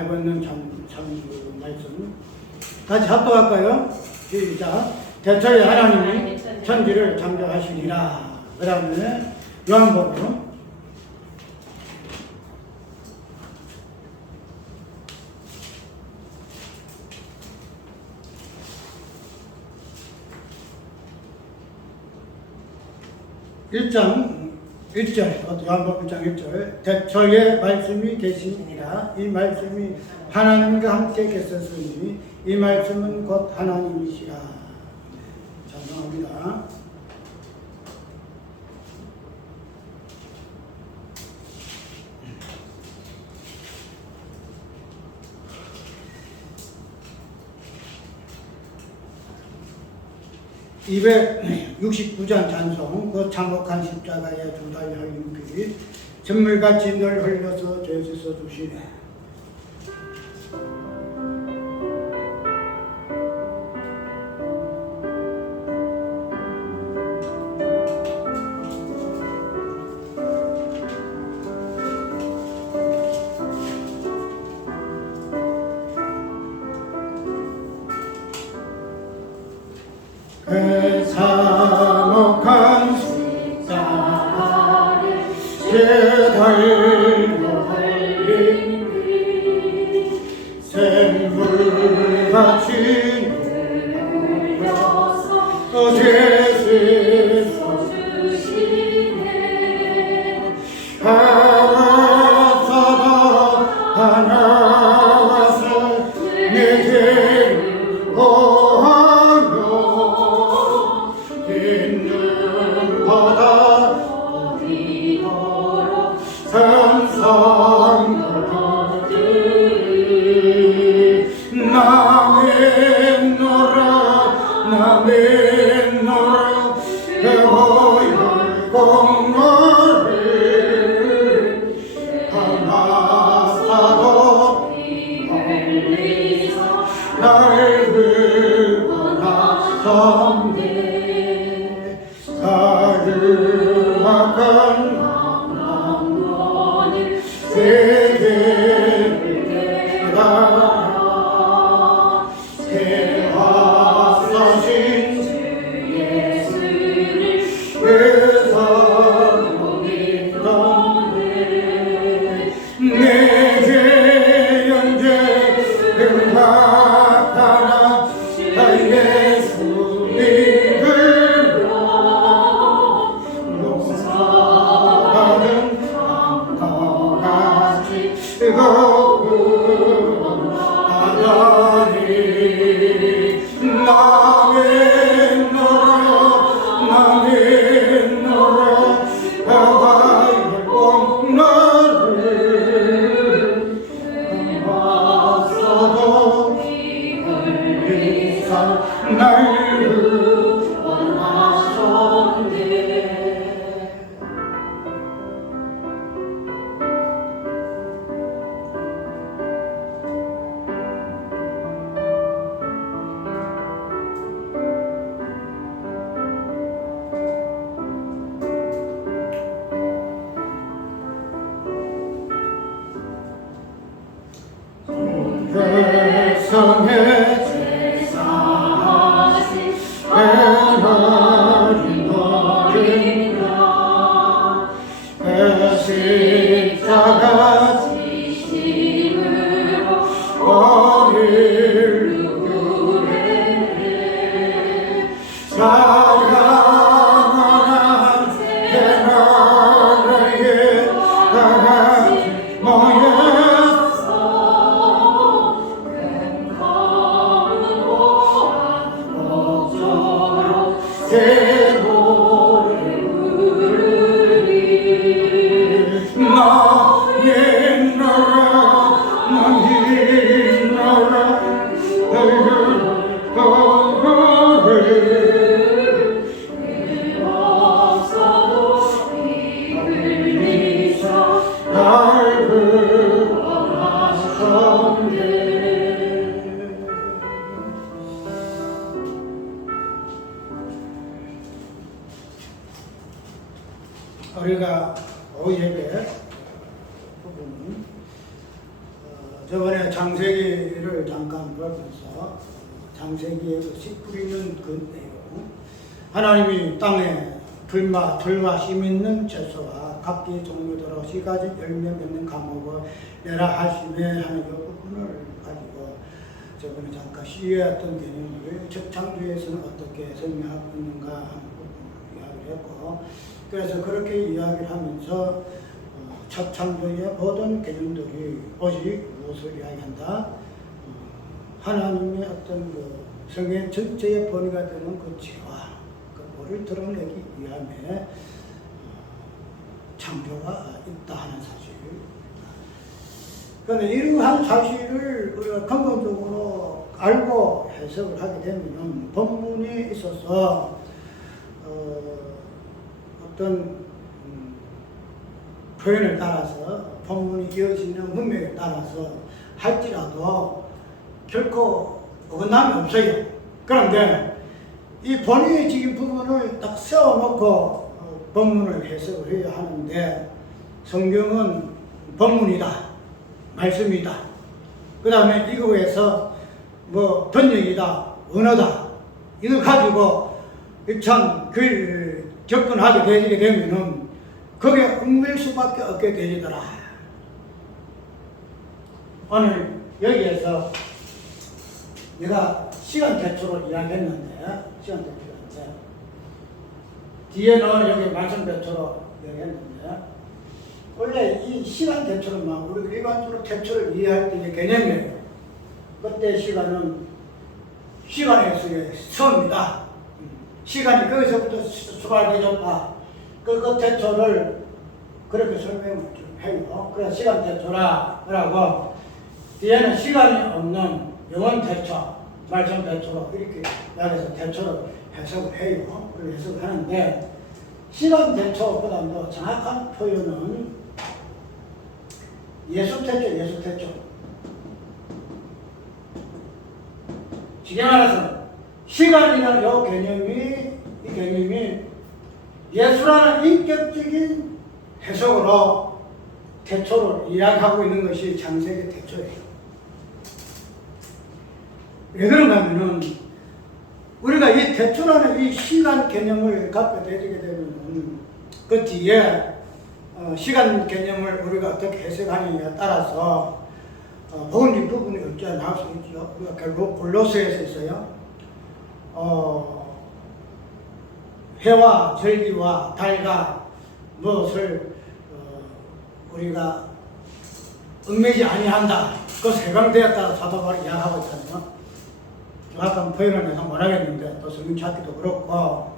알고 있는 말씀. 다시 합독할까요? 시작. 대초에 하나님이 천지를 창조하시니라. 그 다음에 요한복음 1장 1절, 요한복음 1장 1절. 대초에 말씀이 계시니라. 이 말씀이 하나님과 함께 계셨으니 이 말씀은 곧 하나님이시라. 찬송합니다. (269장) 찬송. 그 참혹한 십자가의 두 달여 인피 전물같이 늘 흘려서 죄 씻어 주시네. 그 참혹한 십자가를 죄 달려 흘린 피 샘물같이 흘려서 죄 씻어 주시네. 하나서도 하나와서 내 죄를 우리가 오후 예배 부분은 저번에 창세기를 잠깐 보면서 창세기에 씨 뿌리는 그 내용, 하나님이 땅에 들과 심 있는 채소와 각기 종류대로 씨 가지 열매 맺는 과목을 내라 하심에 하는 그 부분을 가지고 저번에 잠깐 씨의 어떤 개념을 첫 창조에서는 어떻게 설명하고 있는가 하는 부분을 이야기를 했고, 그래서 그렇게 이야기를 하면서 첫 창조의 모든 개념들이 오직 무엇을 이야기한다? 하나님의 어떤 그 성경 전체의 본의가 되는 그 죄와 그 볼을 드러내기 위함에 창조가 있다 하는 사실. 그런데 이러한 사실을 우리가 근본적으로 알고 해석을 하게 되면 본문에 있어서 어떤 표현을 따라서 본문이 이어지는 문맥에 따라서 할지라도 결코 어긋남이 없어요. 그런데 이 본인의 지금 부분을 딱 세워놓고 본문을 해석을 해야 하는데, 성경은 본문이다, 말씀이다, 그 다음에 이거에서 뭐 번역이다, 언어다, 이걸 가지고 참 접근하게 되게 되면은 거기에 얽매일 수밖에 없게 되더라. 오늘 여기에서 내가 시간 대초로 이야기했는데, 뒤에는 여기 말씀 대초로 이야기했는데, 원래 이 시간 대초로만 우리가 일반적으로 대초를 이해할 때의 개념이에요. 그때 시간은 시간에서의 처음이다. 시간이 거기서부터 수발되졌다. 그 대초를 그렇게 설명을 해요. 그래서 시간 대초라 그러고, 뒤에는 시간이 없는 영원 대초, 말씀 대초로 이렇게 여기서 대초를 해석을 해요. 그렇게 해석을 하는데, 시간 대초보다도 정확한 표현은 예수 대초. 쉽게 말해서 시간이라는 이 개념이 예수라는 인격적인 해석으로 대초를 이야기하고 있는 것이 창세기 대초예요. 왜 그런가 하면은 우리가 이 대초라는 이 시간 개념을 갖게 되게 되면은 그 뒤에 시간 개념을 우리가 어떻게 해석하느냐에 따라서 복음적 부분이 없지 나올 수 있죠. 우리가 결국 골로새에서 있어요. 해와 절기와 달과 무엇을 우리가 얽매지 아니한다. 그것을 해방되었다 사도 바울이 이야기하고 있잖아요. 정확한 표현을 내가 못하겠는데 또 성경 찾기도 그렇고,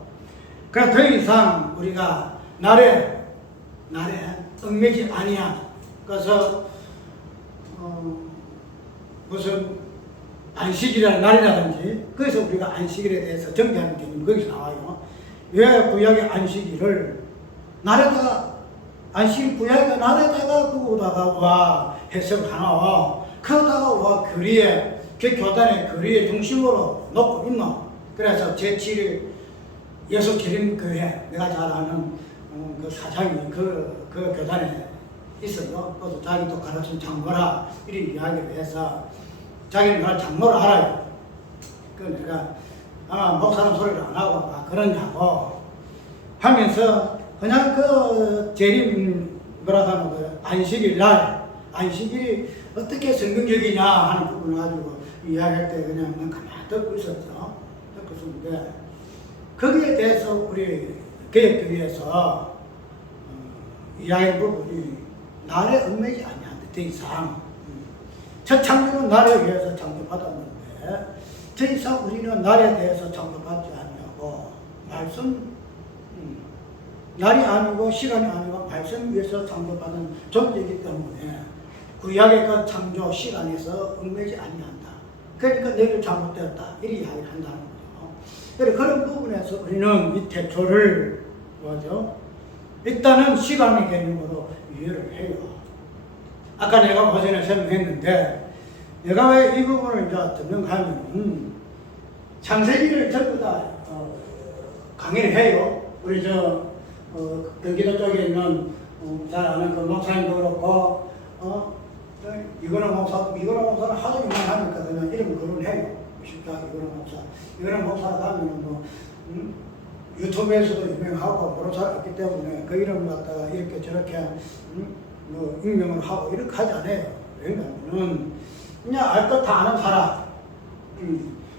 그래서 더 이상 우리가 날에 얽매지 아니한, 그래서 무슨 안식이라는 날이라든지, 그래서 우리가 안식일에 대해서 정리하는 개념이 거기서 나와요. 왜 구약의 안식일을 날에다가, 안식일 구약의 날에다가 그거다가 해석을 하나, 그러다가 교리에, 그 교단의 교리의 중심으로 놓고 있노. 그래서 제7일 예수 기림교회, 내가 잘 아는 그 사장이 그 교단에 있어요. 그래서 자기도 가르친 장모라 이런 이야기를 해서 자기는 나를 장모라 알아요. 그 내가 아마 목사는 소리를 안 하고 그러냐고 하면서 그냥 그 재림 뭐라 하는 그 안식일 날, 안식일이 어떻게 성경적이냐 하는 부분을 가지고 이야기할 때 그냥 가만히 듣고 있었죠. 듣고 있었는데, 거기에 대해서 우리 개혁교회에서 이야기한 부분이 날에 얽매지 아니한데, 더 이상 첫 창조는 날에 의해서 창조받았는데 더 이상 우리는 날에 대해서 창조받지 않냐고, 말씀 날이 아니고 시간이 아니고 말씀 위해서 창조받은 존재이기 때문에 구약의 그 창조 시간에서 얽매지 아니한다. 그러니까 내일 잘못되었다 이렇게 이야기를 한다는 거죠. 그래서 그런 부분에서 우리는 이 대초를 뭐죠? 일단은 시간의 개념으로 이해를 해요. 아까 내가 오전에 설명했는데, 내가 왜 이 부분을 이제 듣는가 하면 창세기를 전부 다 강의를 해요. 우리 경기도 쪽에 있는 잘 아는 그 목사님도 그렇고 이거는 목사는 하도 유명하니까 그냥 이름 거론해요. 쉽다 이거는 목사가 가면은 뭐 유튜브에서도 유명하고 뭐로 살았기 때문에 그 이름 갖다가 이렇게 저렇게 뭐 익명을 하고 이렇게 하지 않아요. 왜냐하면은 그냥 알 것 다 아는 사람.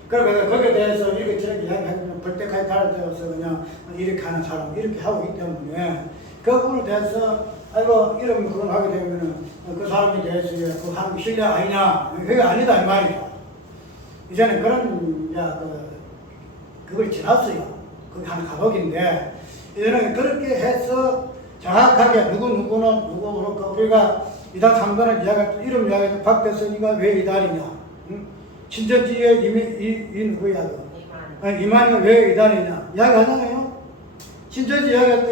그러니까 거기에 대해서 이렇게 저렇게 이야기하면 벌떡하게 달아들어서 그냥 이렇게 하는 사람 이렇게 하고 있기 때문에 그 부분에 대해서 아이고 이름 거론하게 되면은 그 사람에 대해서 그 하는 게 신뢰 아니냐 그게 아니다 이 말이죠. 이제는 그런 그걸 지났어요. 그게 한 가독인데 이제는 그렇게 해서 정확하게 누구는 누구 그렇고 우리가 이단 3단을 이야기할 때 이름 이야기할 때 박대선이가 왜 이단이냐 신천지의 누구야 이만희가 왜 이단이냐 이야기하잖아요. 신천지 이야기할 때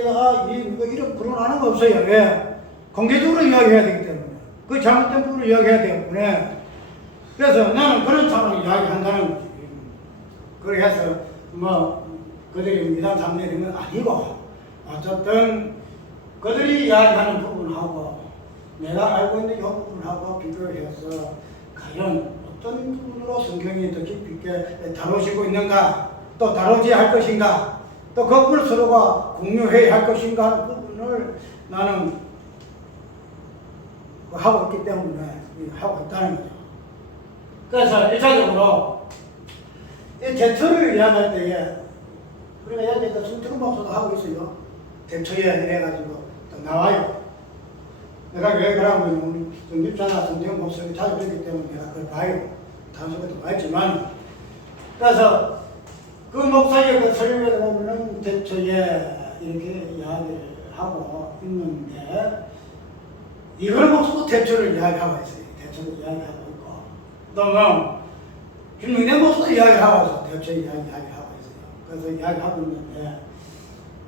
이름 거론하는 거 없어요. 왜? 공개적으로 이야기해야 되기 때문에 그 잘못된 부분을 이야기해야 되기 때문에 그래서 나는 그런 상황을 이야기한다는 거지. 그래서 뭐 그들이 이단 3단인 건 아니고 어쨌든 그들이 이야기하는 부분하고 내가 알고 있는 이 부분하고 비교를 해서 과연 어떤 부분으로 성경이 더 깊이 있게 다루시고 있는가 또 다루지 할 것인가 또 그 부분을 서로가 공유해야 할 것인가 하는 부분을 나는 하고 있기 때문에 하고 있다는 거죠. 그래서 1차적으로 이 대처를 이야기할 때에 우리가 이야기했던 손태근 목사도 하고 있어요. 대처에 이래가지고 또 나와요. 내가 왜 그러면 성립자나 손태근 목사를 자주 뵙기 때문에 내가 그걸 봐요. 다른 것도 봐야지만 그래서 그 목사의 그 설명에 보면은 대처에 이렇게 이야기를 하고 있는데 이거는 목사도 대처를 이야기하고 있어요. 대처를 이야기하고 있고 또 김민혜 목사도 이야기하고 있어요. 대처 이야기하고 있어요. 그래서 이야기하고 있는데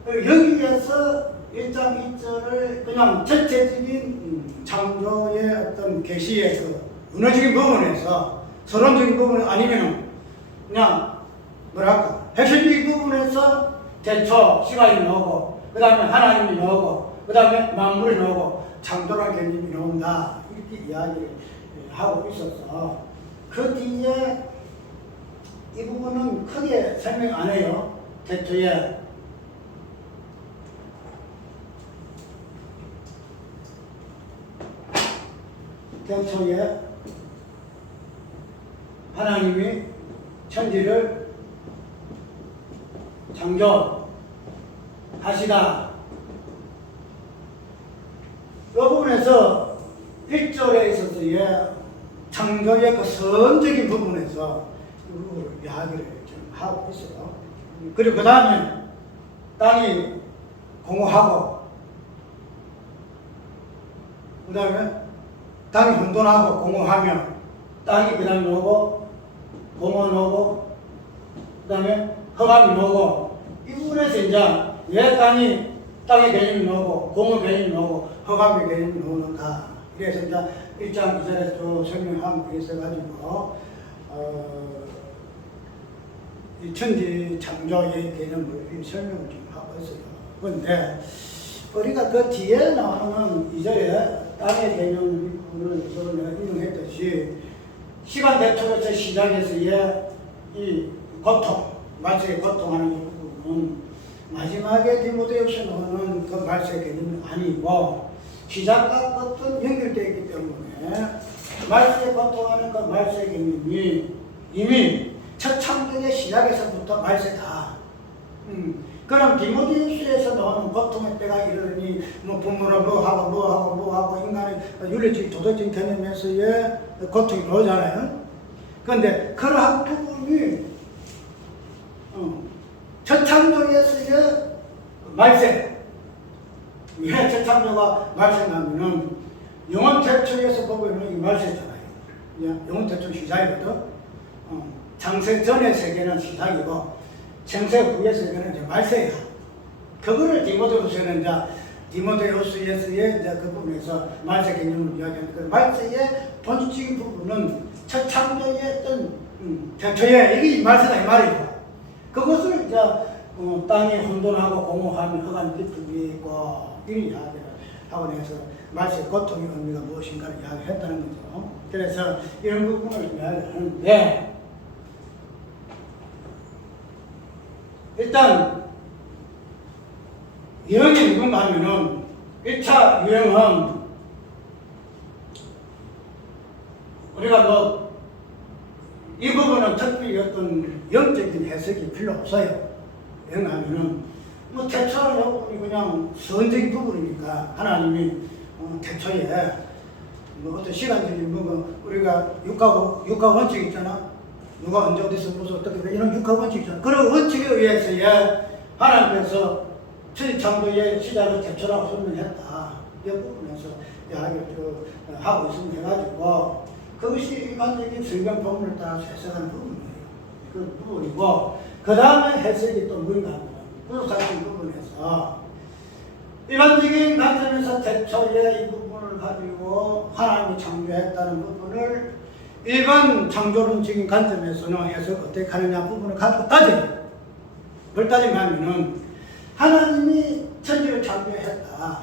여기에서 1장 2절을 그냥 전체적인 창조의 어떤 계시의 그 은어적인 부분에서 서론적인 부분 아니면 그냥 뭐랄까 핵심적인 부분에서 대처 시간이 나오고 그 다음에 하나님이 나오고 그 다음에 만물이 나오고 창조라는 개념이 나온다 이렇게 이야기를 하고 있어서 그 뒤에 이 부분은 크게 설명 안 해요. 대처에 하나님이 천지를 창조하시다. 이 부분에서 1절에 있어서의 창조의 그 선적인 부분에서 이야기를 좀 하고 있어요. 그리고 그 다음에 땅이 공허하고 그 다음에 땅이 혼돈하고 공허하며 땅이 그 다음에 오고 공허 오고 그 다음에 흑암이 오고 이 부분에서 이제 왜 땅의 개념이 나오고 공허 개념이 나오고 흑암의 개념이 나오는가 그래서 이제 1장 2절에서 또 설명하면 있어가지고 이 천지 창조의 개념을 설명을 좀 하고 있어요. 그런데 우리가 그 뒤에 나오는 2절에 땅의 개념을 서로 내가 인용했듯이 시간 대초에서 시작해서의 이 고통, 말세의 고통하는 이 부분은 마지막에 디모데후서에 나오는 그 말세의 개념이 아니고 시작과 끝은 연결되어 있기 때문에 말세의 고통하는 그 말세의 개념이 이미 첫 창조의 시작에서부터 말세다. 그럼 디모데후서에서 나오는 고통의 때가 이르니 뭐 부모를 뭐하고 인간의 윤리적 도덕적인 개념에서의 고통이 나오잖아요. 그런데 그러한 부분이 첫 창조에서의 말세 왜 첫 창조가 말세냐면은 영원 태초에서 보면 이 말세잖아요. 영원 태초 시작이거든. 창세 전의 세계는 시작이고 창세 후의 세계는 이제 말세야. 그거를 디모데후서에는 이제 디모데후서에서의 이제 그 부분에서 말세 개념을 이야기하는 그 말세의 본질적인 부분은 첫 창조의 어떤 태초에 이게 말세다 이 말이고 그것을 이제 땅이 혼돈하고 공허하며 흑암 깊은 게 있고 이런 이야기를 하고 내서 말세의 고통의 의미가 무엇인가를 이야기했다는 거죠. 그래서 이런 부분을 이야기하는데, 일단 유형이 누군가 하면은 1차 유형은 우리가 뭐 이 부분은 특별히 어떤 영적인 해석이 필요 없어요. 왜냐하면은 뭐 태초의 부분이 그냥 선적인 부분이니까 하나님이 태초에 뭐 어떤 시간적인 뭐 우리가 육가 원칙 있잖아. 누가 언제 어디서 무슨 어떻게 이런 육가 원칙 있잖아. 그런 원칙에 의해서 하나님께서 천지창조의 시작을 태초라고 설명했다. 이 부분에서 이야기를 하고 있으면 해가지고 그것이 일반적인 성경 본문을 따라 해석하는 부분이에요. 그 부분이고 그 다음에 해석이 또 뭔가 하면 구속사실 부분에서 일반적인 관점에서 태초에 이 부분을 가지고 하나님이 창조했다는 부분을 일반 창조론적인 관점에서는 해석 어떻게 하느냐 부분을 가지고 따져요. 뭘 따지냐면은 하나님이 천지를 창조했다.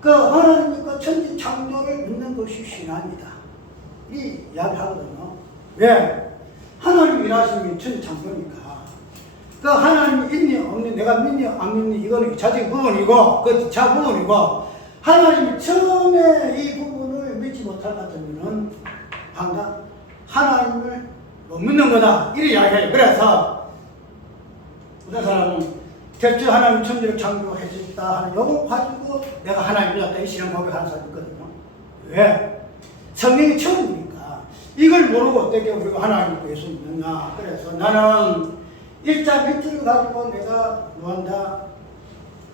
그 하나님이 그 천지 창조를 믿는 것이 신앙이다. 이 이야기를 하거든요. 왜? 하나님 일하심이 천지 창조니까. 그 하나님이 있니 없니 내가 믿니 안 믿니 이거는 자적 부분이고 그 자 부분이고 하나님이 처음에 이 부분을 믿지 못할 것 같으면은 방금 하나님을 못 믿는 거다. 이렇게 이야기해요. 그래서 어떤 사람은 대체 하나님 천지를 창조했다 하는 요거 가지고 내가 하나님 믿었다 이 신앙 고백하는 사람이 있거든요. 왜? 성경이 처음이니까 이걸 모르고 어떻게 우리가 하나님 믿고 예수 믿느냐. 그래서 나는 일자 밑줄을 가지고 내가 뭐한다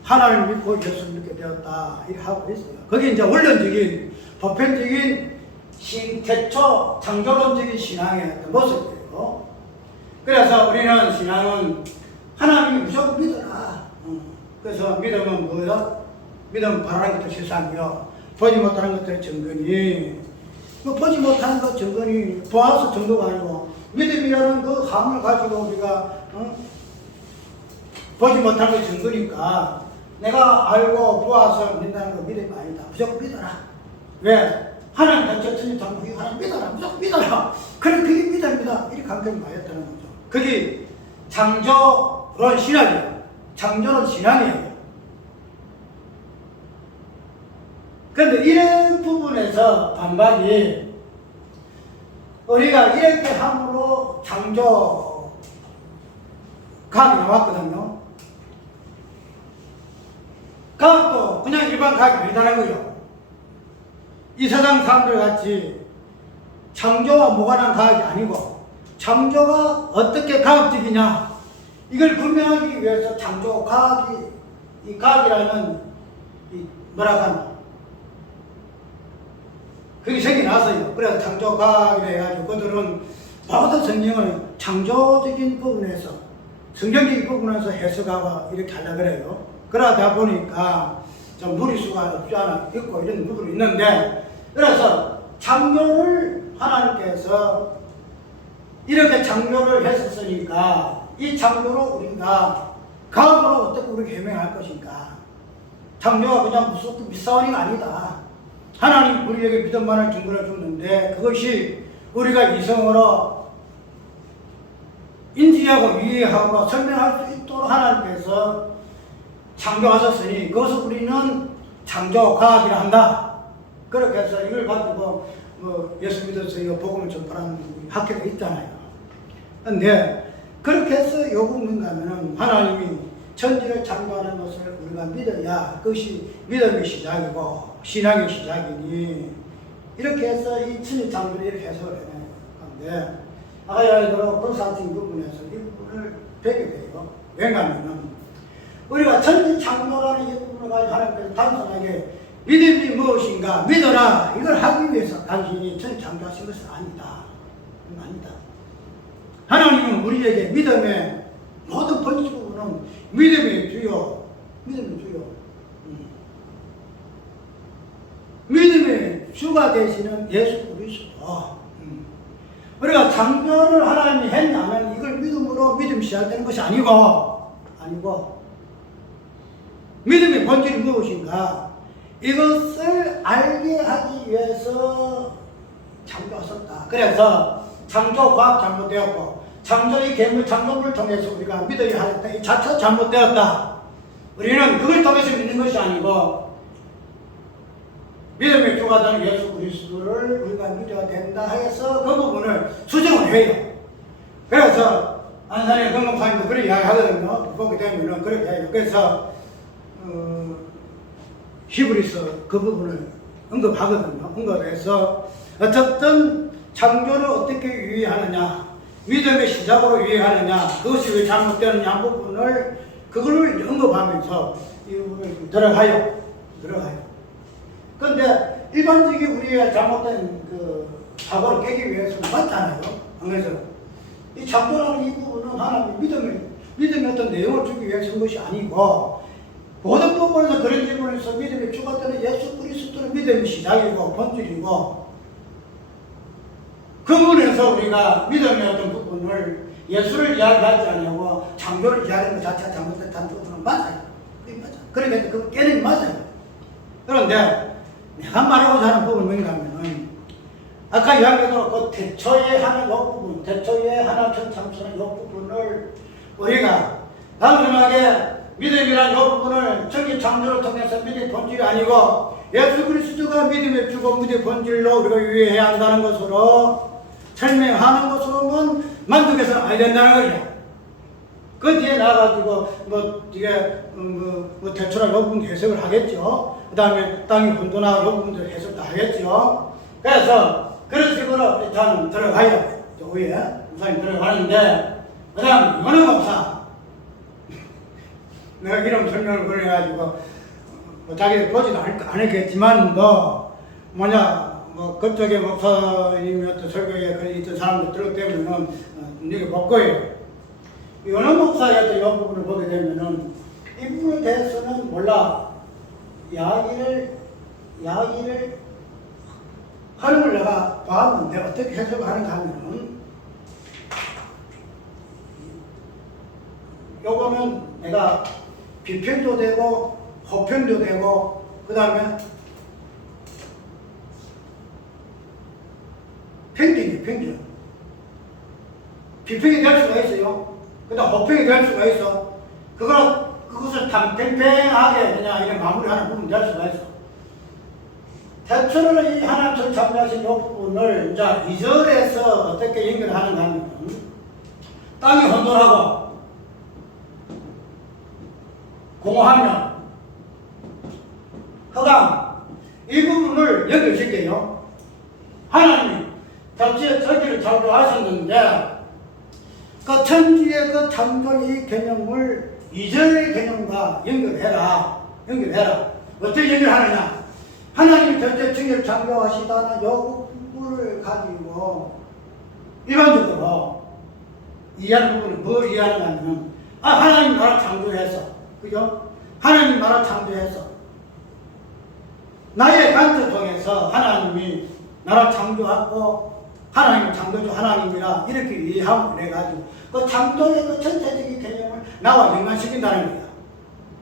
하나님 믿고 예수 믿게 되었다 이렇게 하고 있어요. 그게 이제 원론적인 보편적인 태초 창조론적인 신앙의 어떤 모습이에요. 그래서 우리는 신앙은 하나님이 무조건 믿어라. 그래서 믿음은 뭐다? 믿음은 바라는 것도 실상이요. 보지 못하는 것들의 증거니. 그 보지 못하는 것 증거니 보아서 증거가 아니고 믿음이라는 그 함을 가지고 우리가 보지 못하는 것 증거니까 내가 알고 보아서 믿는다는 거 믿음이 아니다. 무조건 믿어라. 왜? 하나님 자체 천지 창조 하나님 믿어라. 무조건 믿어라. 그래 그게 믿음이다. 이렇게 감정이 많았다는 거죠. 그게 창조론 신학이에요. 창조론 신앙이에요. 그런데 이런 부분에서 반박이 우리가 이렇게 함으로 창조 과학이 나왔거든요. 과학도 그냥 일반 과학이 아니다는 거죠. 이 세상 사람들 같이 창조와 무관한 과학이 아니고 창조가 어떻게 과학적이냐 이걸 분명하기 위해서 창조 과학이 이 과학이라는 이 뭐라고 하나 그게 생겨났어요. 그래서 창조 과학이라 해가지고 그들은 모든 성경을 창조적인 부분에서 성경적인 부분에서 해석하고 이렇게 하려고 그래요. 그러다 보니까 좀 무리수가 없지 않아 있고 이런 부분이 있는데 그래서 창조를 하나님께서 이렇게 창조를 했었으니까 이 창조로 우리가 과학으로 어떻게 우리가 해명할 것인가. 창조가 그냥 무슨 미사원이 아니다. 하나님 우리에게 믿음만을 증거를 줬는데 그것이 우리가 이성으로 인지하고 이해하고 설명할 수 있도록 하나님께서 창조하셨으니 그것을 우리는 창조과학이라 한다. 그렇게 해서 이걸 가지고 뭐 예수 믿어서 이거 복음을 전파하는 학교가 있잖아요. 근데 그렇게 해서 요구는 가면은 하나님이 천지를 창조하는 것을 우리가 믿어야 그것이 믿음의 시작이고 신앙의 시작이니 이렇게 해서 이 천지 창조를 이렇게 해석을 해내는 건데 아까 이야기대로 그사적인 부분에서 이 부분을 배게 돼요. 왜냐하면 우리가 천지 창조라는 이 부분을 가지고 하나님께서 단순하게 믿음이 무엇인가 믿어라 이걸 하기 위해서 당신이 천지 창조하신 것은 아니다. 아니다. 하나님은 우리에게 믿음의 모든 본질 부분은 믿음의 주요, 믿음의 주요. 믿음의 주가 되시는 예수 그리스도. 우리가 창조를 하나님이 했냐면 이걸 믿음으로 믿음이 시작되는 것이 아니고 믿음의 본질이 무엇인가? 이것을 알게 하기 위해서 창조하셨다. 그래서 창조과학 잘못되었고 창조의 계물 창조물을 통해서 우리가 믿어야 하였다. 이 자체가 잘못되었다. 우리는 그걸 통해서 믿는 것이 아니고 믿음의 주가 되는 예수 그리스도를 우리가 믿어야 된다 해서 그 부분을 수정을 해요. 그래서 안산의 건강사님도 그런 이야기 하거든요. 보게 되면은 그렇게 해요. 그래서 히브리서 그 부분을 언급하거든요. 언급해서 어쨌든 창조를 어떻게 유의하느냐, 믿음의 시작으로 유의하느냐, 그것이 왜 잘못되느냐 부분을 그걸 언급하면서 이 부분을 들어가요. 근데 일반적인 우리의 잘못된 그 사고를 깨기 위해서는 맞잖아요. 안 그래서 이 창조라는 이 부분은 하나님의 믿음의 어떤 내용을 주기 위해서 한 것이 아니고 모든 부분에서 그런 질문에서 믿음의 주가 되는 예수 그리스도는 믿음의 시작이고 본질이고 그 부분에서 우리가 믿음의 어떤 부분을 예수를 이야기하지 않고 창조를 이야기하는 것 자체가 잘못됐다는 부분은 맞아요. 그러니까 그 깨는 게 맞아요. 그런데 내가 말하고자 하는 부분은 뭐냐면은 아까 이야기했던 그 대초에 하는 이 부분, 대초에 하나님 참선의 이 부분을 우리가 단순하게 믿음이란 이 부분을 저기 창조를 통해서 믿음의 본질이 아니고 예수 그리스도가 믿음의 주고 믿음의 본질로 우리가 유의해야 한다는 것으로 설명하는 것으로만 만족해서는 안 된다는 거죠. 그 뒤에 나가지고 이게 대초라 이 부분 해석을 하겠죠. 그 다음에 땅이 혼돈하고 이 부분도 해석도 하겠죠. 그래서 그런 식으로 일단 들어가요. 위에 우선 들어가는데 그 다음 이거는 목사 내가 이런 설명을 그래가지고 자기들 보지도 않았겠지만 만약 그쪽에 목사님이 어떤 설교에 있던 사람들 들었기 때문에 이게 볼 거예요. 이거는 목사의 이 부분을 보게 되면은 이 부분에 대해서는 몰라 이야기를 하는 걸 내가 봤는데 어떻게 해석을 하는가 하면은 요거는 내가 비평도 되고 호평도 되고 그 다음에 평균 비평이 될 수가 있어요. 그 다음 호평이 될 수가 있어. 그것을 팽팽하게 그냥 이렇게 마무리하는 부분이 될 수가 있어. 대초를 이 하나님 창조하신 이 부분을 이제 2절에서 어떻게 연결하는가 하면 땅이 혼돈하고 공허하면 흑암 이 부분을 연결시켜요. 하나님이 천지를 창조하셨는데 그 천지의 그 창조의 개념을 2절의 개념과 연결해라. 어떻게 연결하느냐? 하나님이 천지를 창조하시다는 이 부분을 가지고 일반적으로 이해하는 부분을 뭘 이해하느냐면 하나님 나라 창조해서 그죠? 하나님 나라 창조해서 나의 관점 통해서 하나님이 나라 창조하고 하나님 창조주 하나님이라 이렇게 이해하고 그래가지고 그 창조의 그 전체적인 개념을 나와 연관시킨다는 거야.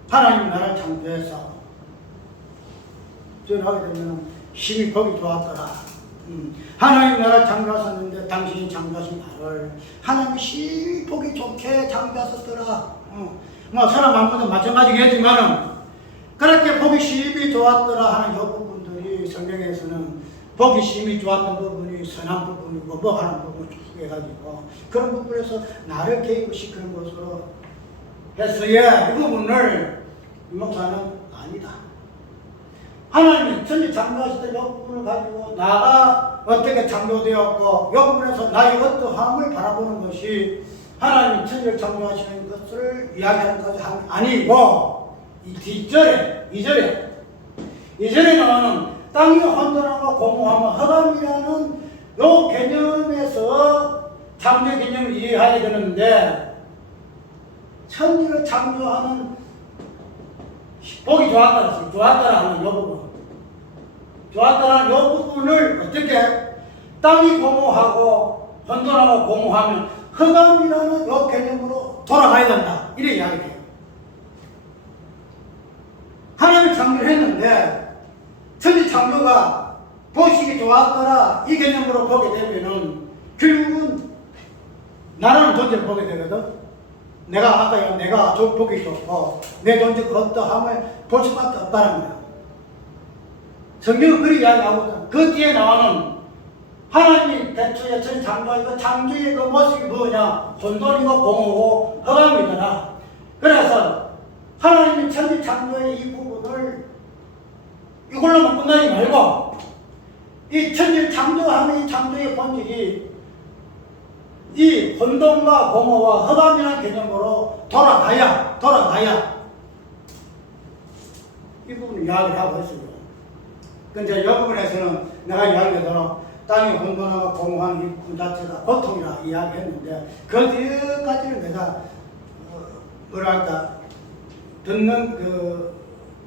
하나님 나라 창조해서 저는 하게 되면 힘이 보기 좋았더라. 하나님 나라 창조하셨는데 당신이 창조하신 나를 하나님이 힘이 보기 좋게 창조하셨더라. 사람 아무도 마찬가지겠지만은 그렇게 보기 힘이 좋았더라 하는 이 부분들이 성경에서는 보기 힘이 좋았던 부분이 선한 부분이고 하는 부분을 해가지고 그런 부분에서 나를 개입을 시키는 것으로 해서 이 부분을 이 목사는 아니다. 하나님이 천지 창조하실 때 이 부분을 가지고 나가 어떻게 창조되었고 이 부분에서 나의 어떠함을 바라보는 것이 하나님이 천지를 창조하시는 것을 이야기하는 것이 아니고 이 뒷절에 2절에 나오는 땅이 혼돈하고 공허하면 흑암이라는 요 개념에서 창조 개념을 이해해야 되는데 천지를 창조하는 보기 좋았다라는 요 부분 좋았다라는 요 부분을 어떻게 땅이 공허하고 혼돈하고 공허하면 흑암이라는 요 개념으로 돌아가야 된다 이래 이야기해요. 하나님을 창조를 했는데 천지 창조가 보시기 좋았더라 이 개념으로 보게 되면은 결국은 나라는 존재를 보게 되거든. 내가 좀 보기 좋고 내 존재가 어떠함을 볼 수밖에 없다는 거야. 성경은 그렇게 이야기하거든. 그 뒤에 나오는 하나님이 대초에 천지 창조의 그 창조의 그 모습이 뭐냐? 혼돈이고 공허고 흑암이더라. 그래서 하나님이 천지 창조의 이 부분을 이걸로만 끝나지 말고 이 천지 창조하는 이 창조의 본질이 이 혼돈과 공허와 흑암이라는 개념으로 돌아가야 이 부분을 이야기를 하고 있습니다. 근데 이 부분에서는 내가 이야기하대로 땅이 혼돈하고 공허한 이 부분 자체가 고통이라 이야기했는데 그 뒤까지는 내가 뭐랄까 듣는 그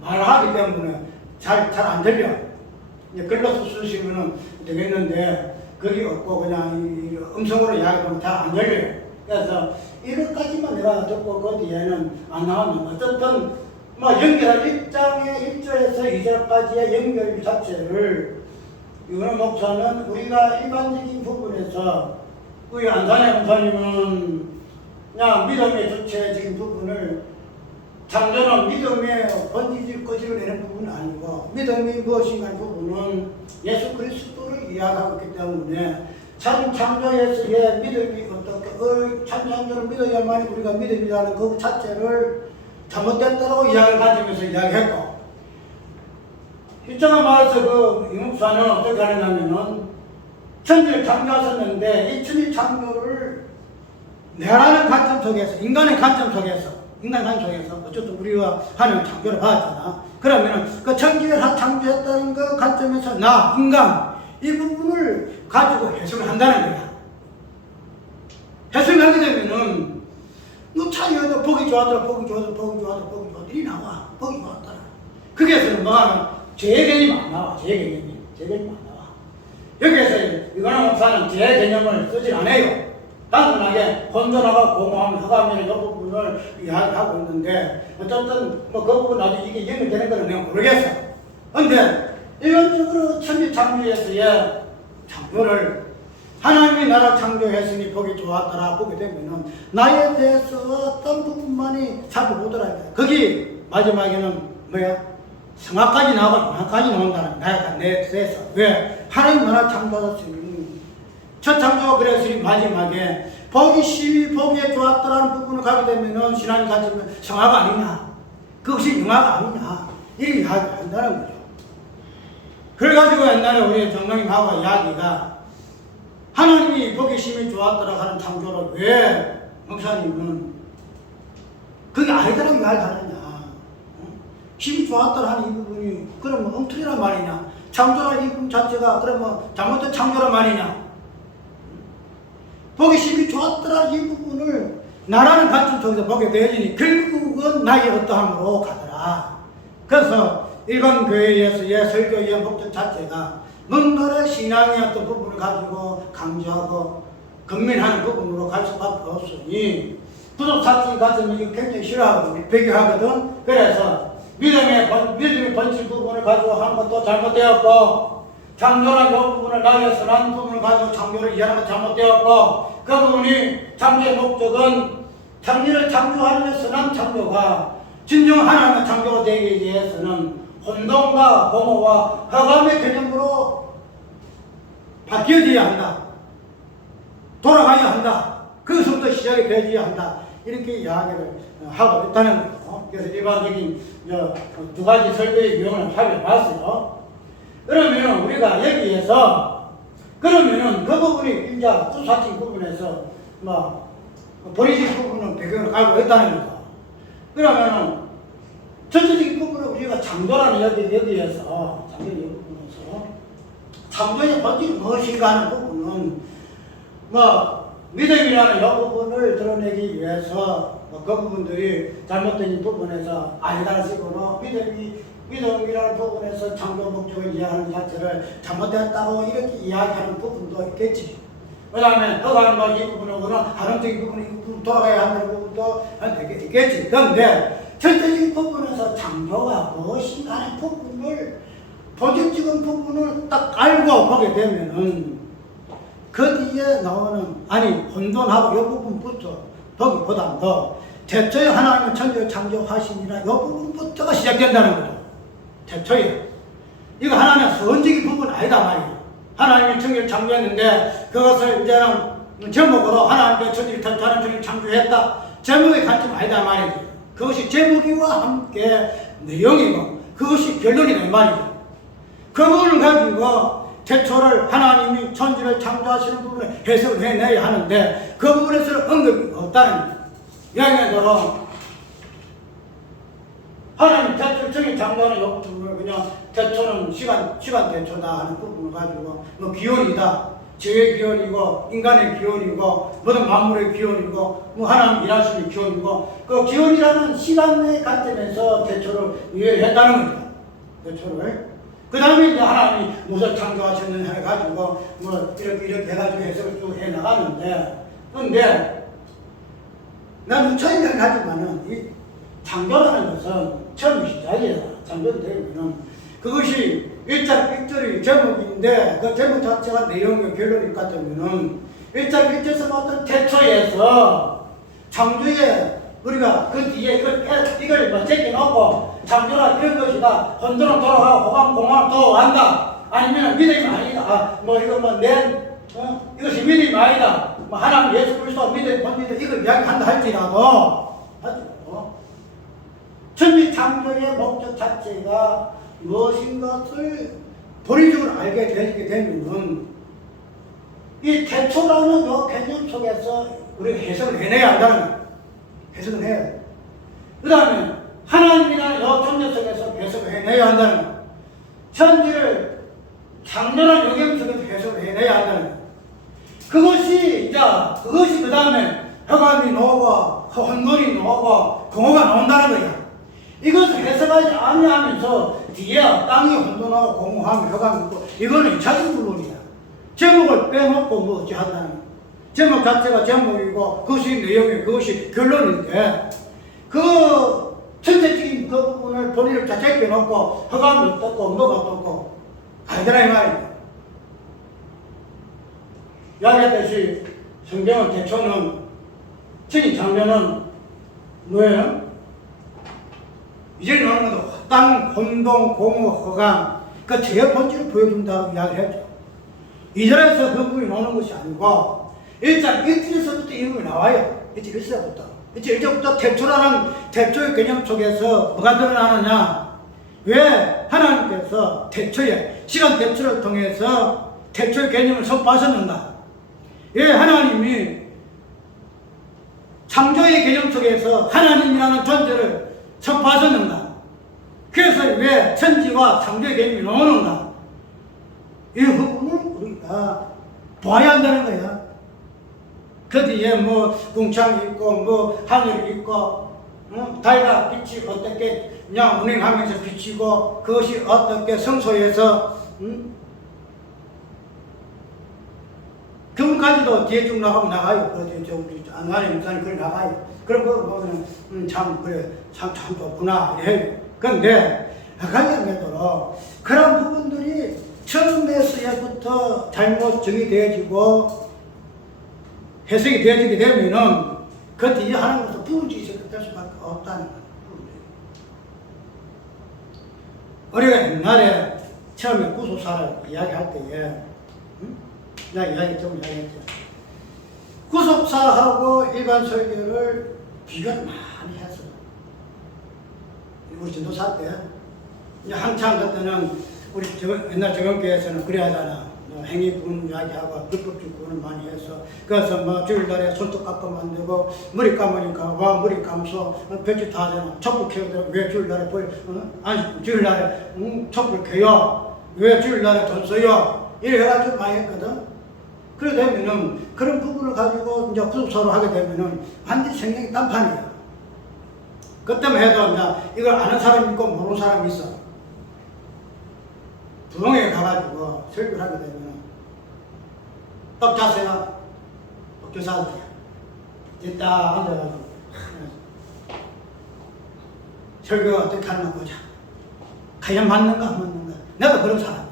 말하기 때문에 잘 안 들려. 이제 글로 쓰시면 되겠는데 그게 없고 그냥 이 음성으로 이야기하면 잘 안 열려요. 그래서 이것까지만 내가 듣고 그 뒤에는 안 나왔는데 어쨌든 뭐 연결 1장의 1절에서 2절까지의 연결 자체를 이거는 목사는 우리가 일반적인 부분에서 우리 안산의 목사님은 그냥 믿음의 주체적인 부분을 창조는 믿음의 번지질 거지를 내는 부분은 아니고 믿음이 무엇인가 하는 부분은 예수 그리스도를 이야기하고 있기 때문에 참 창조에서의 믿음이 어떻게 참 창조를 믿어야만 우리가 믿음이라는 그 자체를 잘못됐다고 이야기를 가지면서 이야기했고 실제로 말해서 이 목사는 어떻게 하느냐면은 천지를 창조하셨는데 이 천지 창조를 내라는 관점 속에서 인간 관점 속에서 어쨌든 우리가 하는 창조를 받았잖아. 그러면은 그 천지를 창조했다는 그 관점에서 나 인간 이 부분을 가지고 해석을 한다는 거야. 해석을 하게 되면은 너 차이가 보기 좋아하더라 이 나와. 보기 좋았더라. 거기에서는 뭐하면 죄의 개념이 안 나와. 죄의 개념이 안 나와. 여기에서 이거는 목사는 죄의 개념을 쓰질 않아요. 단순하게 혼돈하고 공허함, 흑암이라는 이 부분을 이야기하고 있는데 어쨌든 뭐 그 부분 나도 이게 연결되는 거는 내가 모르겠어. 근데 일반적으로 천지 창조에서의 창조를 하나님이 나를 창조했으니 보기 좋았더라 보게 되면은 나에 대해서 어떤 부분만이 살펴보더라. 거기 마지막에는 뭐야? 성악까지 나오고 영악까지 나온다는 내 대해서. 왜? 하나님 나라 창조하셨으니 첫 창조가 그랬으니 마지막에 보기 심히 보기에 좋았더라는 부분을 가게 되면은 신앙이 가지면 성화가 아니냐, 그것이 영화가 아니냐 이렇게 이야기를 한다는 거죠. 그래가지고 옛날에 우리 정명님하고 이야기가 하나님이 보기 심히 좋았더라 하는 창조를 왜 목사님은 그게 아니다라고 이야기하느냐. 힘이 좋았더라 하는 이 부분이 그러면 엉터리란 말이냐, 창조라는 이 부분 자체가 그러면 잘못된 창조란 말이냐. 보기 심히 좋았더라 이 부분을 나라는 관점 속에서 보게 되어지니 결국은 나의 어떠함으로 가더라. 그래서 일반 교회에서의 설교의 목적 자체가 뭔가를 신앙의 어떤 부분을 가지고 강조하고 건면하는 부분으로 갈 수밖에 없으니 부족 사실 가지면 이거 굉장히 싫어하거든, 배교하거든. 그래서 믿음의 본질 부분을 가지고 한 것도 잘못되었고 창조란 그 부분을 나의 선한 부분을 가지고 창조를 이해하는 것 잘못되었고 그 부분이 창조의 목적은 창조를 창조하는 선한 창조가 진정 하나님의 창조가 되기 위해서는 혼돈과 공허와 흑암의 개념으로 바뀌어져야 한다. 돌아가야 한다. 그것부터 시작이 되어야 한다. 이렇게 이야기를 하고 있다는 거죠. 그래서 일반적인 두 가지 설교의 유형을 살펴봤어요. 그러면 우리가 여기에서 그러면은 그 부분이 일자 구사칭 부분에서 뭐 본의식 부분은 배경을 깔고 있다는 거죠. 그러면은 전체적인 부분을 우리가 창조라는 여기에서 창조의 부분에서 창조의 본질이 무엇인가 하는 부분은 뭐 믿음이라는 이 부분을 드러내기 위해서 그 부분들이 잘못된 부분에서 아니다는 식으로 믿음이라는 부분에서 창조 목적을 이해하는 자체를 잘못됐다고 이렇게 이야기하는 부분도 있겠지. 그 다음에 흑암과 이 부분하고는 하능적인 부분이 이 부분 돌아가야 하는 부분도 있겠지. 그런데 절대적인 부분에서 창조가 무엇인가 하는 부분을 조직적인 부분을 딱 알고 보게 되면은 그 뒤에 나오는 아니 혼돈하고 이 부분부터 보기보다도 태초에 하나님은 천지를 창조하시니라 이 부분부터가 시작된다는 거죠. 태초에 이거 하나님의 선적인 부분 아니다 말이에요. 하나님이 천지를 창조했는데 그것을 이제는 제목으로 하나님의 천지를 다른 천지를 창조했다 제목의 관점 아니다 말이죠. 그것이 제목이와 함께 내용이고 그것이 결론이다 말이죠. 그 부분을 가지고 태초를 하나님이 천지를 창조하시는 부분에 해석을 해내야 하는데 그 부분에서는 언급이 없다는 이야기대로 하나님 태초를 천지 창조하는 이 부분을 그냥 태초는 시간 태초다 하는 부분을 가지고 뭐 기원이다 지혜의 기원이고 인간의 기원이고 모든 만물의 기원이고 뭐 하나님 일하시는 기원이고 그 기원이라는 시간의 관점에서 태초를 이해했다는 거죠. 태초를 그 다음에 이제 하나님이 무엇을 창조하셨느냐 해가지고 뭐 이렇게 해가지고 해석을 쭉 해나가는데 근데 난 무처인 하지만은 이 창조라는 것은 처음 시작이야. 창조되면은 그것이 1장 1절이 제목인데 그 제목 자체가 내용의 결론일 것 같으면은 1장 1절에서 어떤 태초에서 창조에 우리가 그 뒤에 이걸 뭐 제껴놓고 창조라 이런 것이다. 혼돈은 돌아가고 호감 공허는 돌아간다. 아니면 믿음이 아니다. 뭐 이거 뭐 이것이 믿음이 아니다. 뭐 하나님 예수 그리스도 믿음 본믿음 이걸 이야기한다 할지라도 천지 창조의 목적 자체가 무엇인 것을 본의적으로 알게 되게 되면은 이 태초라는 요 개념 속에서 우리가 해석을 해내야 한다는 거예요. 해석을 해야 돼요. 그 다음에 하나님이라는 요 존재 속에서 해석을 해내야 한다는 거예요. 천지를 창조라는 요경 속에서 해석을 해내야 한다는 거예요. 그것이 그 다음에 흑암이 나오고 혼돈이 나오고 공허가 나온다는 거야. 이것을 해석하지 아니하면서 뒤에 땅이 혼돈하고 공허하고 흑암이 있고 이거는 2차적 물론이야. 제목을 빼먹고 뭐 어찌한다는 거야. 제목 자체가 제목이고 그것이 내용이 그것이 결론인데 그 전체적인 그 부분을 본인을 다 제껴놓고 흑암이 어떻고 뭐가 어떻고 가야 이 말이야. 이야기했듯이 성경은 태초는 천지 창조는 뭐예요? 이제 나오는 것도 땅, 혼동, 공허, 흑암 그 제 본질을 보여준다고 이야기를 했죠. 2절에서 그 부분이 나오는 것이 아니고 1장 1절에서부터 이 부분이 나와요. 1절 1절부터 1절부터 태초라는 태초의 개념 속에서 뭐가 드러나느냐 왜 하나님께서 태초에 시간 태초를 통해서 태초의 개념을 선포하셨는가 왜 하나님이 창조의 개념 속에서 하나님이라는 존재를 선포하셨는가 그래서 왜 천지와 창조의 개념이 나오는가 이 부분을 우리가 봐야 한다는 거야. 그 뒤에 뭐 궁창이 있고 뭐 하늘이 있고 달과 빛이 어떻게 그냥 운행하면서 비치고 그것이 어떻게 성소에서 그분까지도 뒤에 쭉 나가요. 그런데 우리 안간의 목사님 그걸 나가요. 그런 거 보면 참 그래 참 좋구나 이래요. 그런데 가장되도록 그런 부분들이 처음에서부터 잘못 정의되어지고 해석이 되어지게 되면은 그 뒤에 하는 것도 부분적이 될 수밖에 없다는 거예요. 우리가 옛날에 처음에 구속사를 이야기할 때에 내가 이야기 좀 이야기했죠. 구속사하고 일반 설교를 비교를 많이 했어요. 우리 전도사 때 이제 한참 그때는 우리 옛날 정원교회에서는 그래 하잖아. 행위군 이야기하고 불법적 구원을 많이 해서 그래서 뭐 주일날에 손톱 깎아 만들고 머리 감으니까 와 머리 감소 배치 다 하잖아. 촛불 켜도 왜 주일날에 아니 주일날에 촛불 켜요 왜 주일날에 돈 써요 이래 해가지고 많이 했거든. 그래 되면은 그런 부분을 가지고 이제 구속사로 하게 되면은 반드시 생명이 딴판이야. 그때만 해도 이제 이걸 아는 사람이 있고 모르는 사람이 있어. 부동에 가가지고 설교를 하게 되면 떡 자세가 교사한테 딱 앉아가지고 설교가 어떻게 하는가 보자. 과연 맞는가 안 맞는가. 내가 그런 사람이야.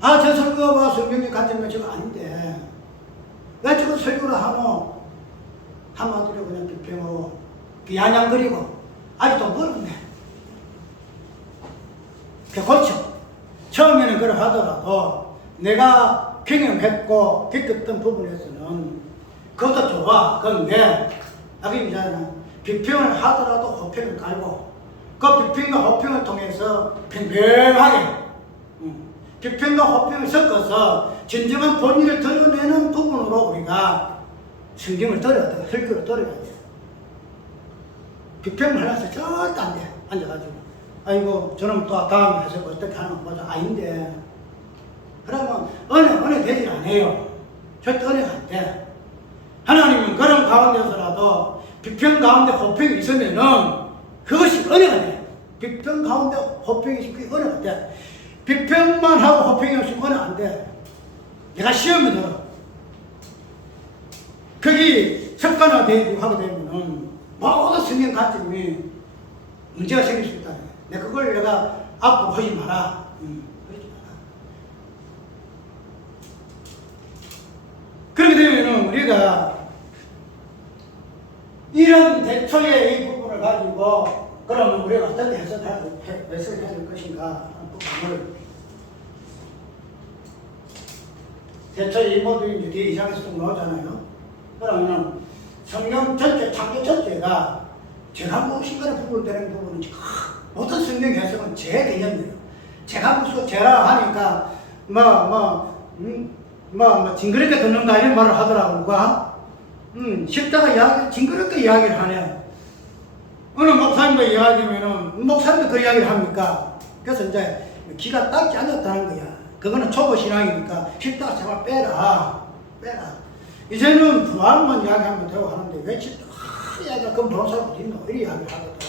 아, 저 설교가 성경에 가짜면 저거 아닌데. 왜 저거 설교를 하노? 한마디로 그냥 비평하고, 비아냥거리고, 아직도 모르네. 그 고쳐. 처음에는 그래 하더라도, 내가 경험했고, 겪었던 부분에서는, 그것도 좋아. 그런데, 아기잖아. 비평을 하더라도 호평을 깔고, 그 비평과 호평을 통해서 평평하게, 비평과 호평을 섞어서 진정한 본의를 드러내는 부분으로 우리가 성경을 들어야 돼. 설교를 들어야 돼. 비평을 하면서 절대 안 돼. 앉아가지고. 아이고, 저는 또 다음 해석 어떻게 하는 거 보자. 아닌데. 그러면 은혜 되질 않아요. 절대 은혜가 안 돼. 하나님은 그런 가운데서라도 비평 가운데 호평이 있으면은 그것이 은혜가 돼. 비평 가운데 호평이 있으면 그게 은혜가 돼. 비평만 하고 호평이 없으면 은혜 안 돼. 내가 시험에 들어. 거기 습관화되고 하게 되면은 모든 성경 가르침이 문제가 생길 수 있다. 내가 그걸 내가 앞으로 하지 마라. 하지 마라. 그렇게 되면은 우리가 이런 대초의 이 부분을 가지고 그러면 우리가 어떻게 해석해야 될 것인가 하는 부분을 대초의 이 모든 뒤에 2장에서 좀 나오잖아요. 그러면 성경 전체, 창조 전체가 제가 무엇인가를 부분되는 부분은 모든 성경 해석은 제 개념이에요. 제가 무슨 제라 하니까 징그럽게 듣는다 이런 말을 하더라고 누가. 십자가 징그럽게 이야기를 하네. 어느 목사님도 이야기하면은 목사님도 그 이야기를 합니까? 그래서 이제 기가 닦지 않았다는 거야. 그거는 초보 신앙이니까 십자가 제발 빼라. 이제는 부활만 이야기하면 되고 하는데 왜 십자가 이야기가 그럼 모르는 사람 어디 있노? 이렇게 이야기를 하거든.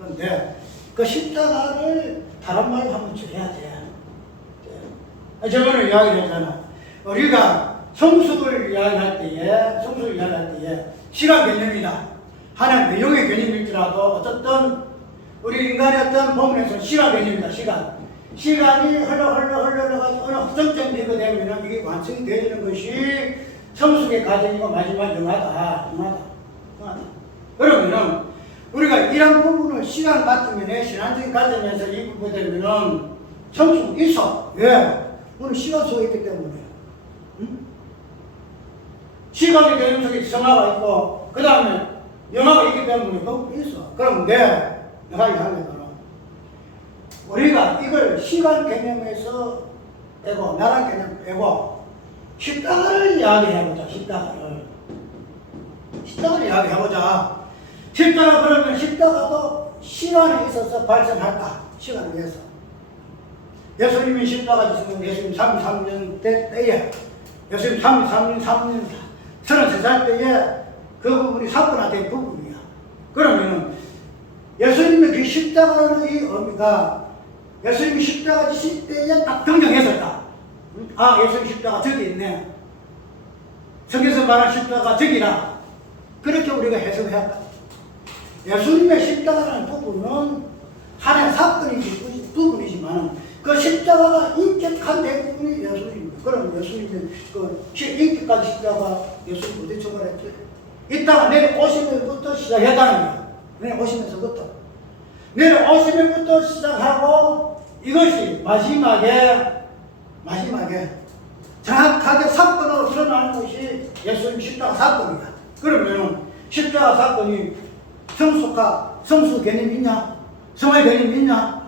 그런데 그 십자가를 다른 말로 한번 해야 돼. 저번에 이야기를 했잖아. 우리가 성숙을 이야기할 때에 시간 개념이다 하는 내용의 개념일지라도 어떻든 우리 인간의 어떤 부분에서 시간 개념이다. 시간이 흘러가지고 어느 허점점 되게 되면 이게 완성이 되어지는 것이 성숙의 과정이고 마지막 영화다. 그러면은 우리가 이런 부분을 시간 맞으면 신앙적인 과정에서 이 부분 되면은 성숙이 있어. 왜? 우리 시간 속에 있기 때문에. 시간의 개념 속에 성화가 있고 그 다음에 영화가 있기 때문에 그거 있어. 그런데 내가 이야기하는 거는 우리가 이걸 시간 개념에서 빼고 나라 개념 빼고 십자가를 이야기해보자. 십자가를 이야기해보자. 십자가 그러면 십자가도 시간에 있어서 발생할까? 시간을 위해서. 예수님이 십자가 지시면 예수님 33년 때에 예수님 33년 33살 때에 그 부분이 사건화된 부분이야. 그러면 예수님의 그 십자가의 이 의미가 예수님이 십자가 지실 때에 딱 등장했었다. 아, 예수님 십자가 저기 있네. 성경에서 말한 십자가 저기라. 그렇게 우리가 해석해야 한다. 예수님의 십자가라는 부분은 하나의 사건이지 부분이지만 그 십자가가 인격한 대부분이 예수님입니다. 그럼 예수님은 그 인격까지 십자가 예수님 어디 처벌했지? 이따가 내려오시면부터 시작했다는 거야. 내려오시면부터 시작하고 이것이 마지막에 정확하게 사건으로 드러나는 것이 예수님 십자가 사건이다. 그러면 십자가 사건이 성수 개념이 있냐? 성화의 개념이 있냐?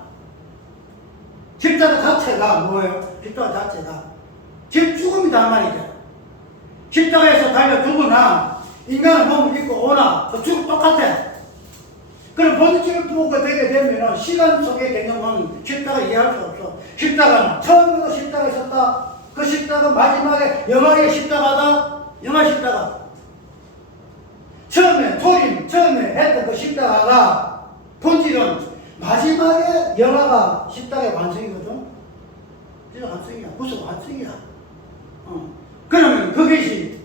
십자가 자체가 뭐예요? 십자가 자체가 죽음이다 말이죠. 십자가에서 달려 죽으나 인간은 몸을 입고 오나 그 죽음 똑같아. 그럼 본질을 보고 되게 되면 시간 속의 개념은 십자가 이해할 수 없어. 십자가는 처음부터 십자가에 있었다. 그 십자가 마지막에 영화의 십자가다. 영화 십자가. 처음에 했던 그 십자가가 본질은 마지막에 영화가 십자가의 완성이거든. 진짜 완성이야. 무슨 완성이야. 그러면 그것이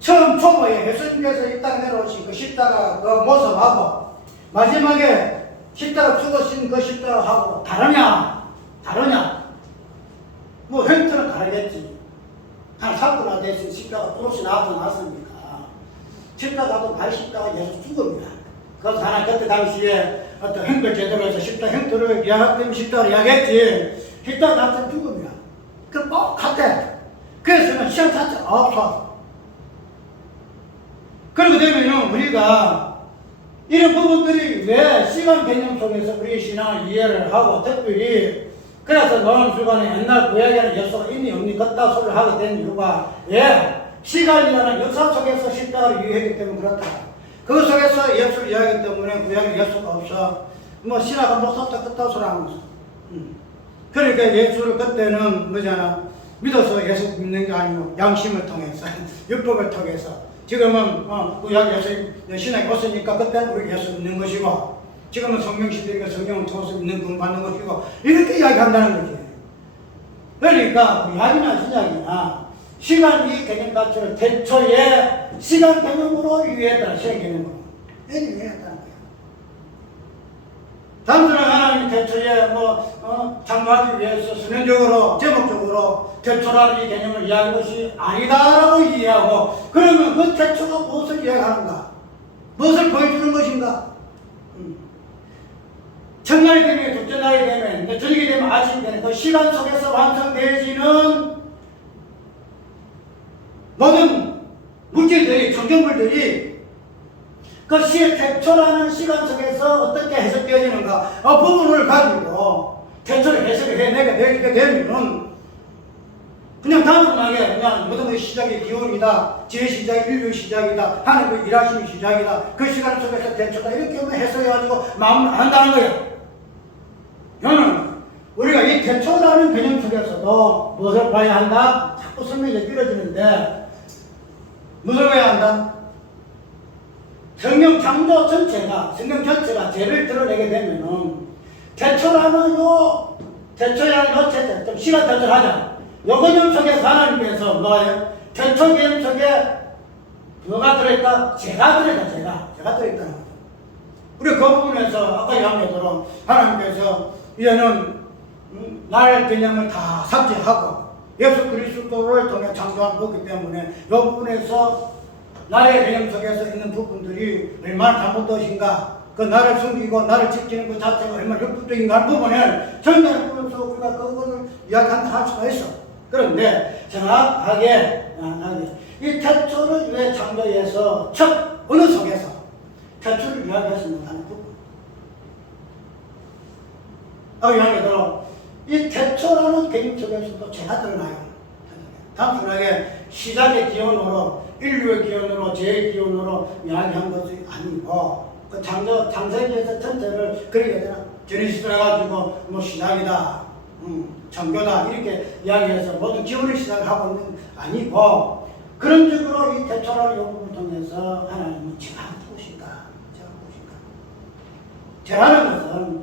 처음 초보에 예수님께서 이 땅에 내려오신 그 십자가 그 모습하고 마지막에 십자가 죽으신 그 십자가하고 다르냐? 다르냐? 뭐 형태는 다르겠지. 한 사고 나 대신 십자가 또렷이 나와도 났습니까? 십자가도 말 십자가 예수 죽음이야. 그래서 하나 그때 당시에 어떤 형들 제도로서 십자가 형태를 이야기하면 십자가를 이야기했지. 십자가 자체는 죽음이야. 그 꼭 같아. 그래서는 시간 자체가 없어. 그렇게 되면은 우리가 이런 부분들이 왜 시간 개념 속에서 우리 신앙을 이해를 하고 특별히 그래서 노원수관의 옛날 구약에는 예수가 있니 없니 걷다 소리를 하게 된 이유가 왜? 시간이라는 역사 속에서 십자가를 이해하기 때문에 그렇다. 그 속에서 예수를 이해하기 때문에 구약에 예수가 없어. 뭐 신화가 못 섰다 걷다 소리 하는 거죠. 그러니까 예수를 그때는 뭐잖아. 믿어서 예수 믿는 게 아니고 양심을 통해서 율법을 통해서 지금은 구약 예수 신앙이 없으니까 그때는 우리 예수 믿는 것이고 지금은 성령 시대니까 성령을 통해서 믿는 분 받는 것이고 이렇게 이야기한다는 거지. 그러니까 구약이나 신약이나 시간 이 개념 자체를 태초에 시간 개념으로 이해했다. 시간 개념으로 이해했다는 거야. 단순한 하나님 태초에 장로하기 위해서 수면적으로 제목적으로 태초라는 이 개념을 이해하는 것이 아니다라고 이해하고 그러면 그 태초가 무엇을 이야기하는가? 무엇을 보여주는 것인가? 첫날이 되면 둘째 날이 되면 저녁이 되면 아침이 되는 그 시간 속에서 완성되어지는 모든 물질들이 창조물들이 그 시의 태초라는 시간 속에서 어떻게 해석되어지는가 그 부분을 가지고 태초를 해석을 해내게 되게 되면 그냥 단순하게 그냥 모든 것이 시작의 기원이다 지혜 시작이 인류의 시작이다 하나님의 일하심의 시작이다 그 시간 속에서 태초다 이렇게만 해석해가지고 마음을 안 한다는 거예요. 저는 우리가 이 태초라는 개념 속에서도 무엇을 봐야 한다? 자꾸 설명이 길어지는데 무엇을 봐야 한다? 성경 창조 전체가 죄를 드러내게 되면은 태초라는 태초라는 요 좀 시간 대처하자. 요 개념 속에서 하나님께서 뭐예요? 태초 개념 속에 뭐가 들어있다? 죄가 들어있다는 거죠. 우리 그 부분에서 아까 이야기했던 하나님께서 이제는 나의 개념을 다 삭제하고 예수 그리스도를 통해 창조한 거기 때문에 이 부분에서 나의 개념 속에서 있는 부분들이 얼마나 잘못되신가 그 나를 숨기고 나를 지키는 그 자체가 얼마나 역부족인가 하는 부분을 전달 부분에서 우리가 그것을 이야기한다 할 수가 있어. 그런데 정확하게 이 태초를 왜 창조해서 첫 어느 속에서 태초를 이야기했습니다 하는 부분 이야기대로 이 태초라는 개념 속에서도 죄가 드러나요. 단순하게 시작의 기원으로 인류의 기원으로 죄의 기원으로 이야기한 것이 아니고 그 창세기에서 전체를 그렇게 되나 제네시스를 해가지고 뭐 시작이다 창조다 이렇게 이야기해서 모든 기원을 시작하고 있는 게 아니고 그런 식으로 이 태초라는 요구를 통해서 하나님은 죄가 무엇인가 죄라는 것은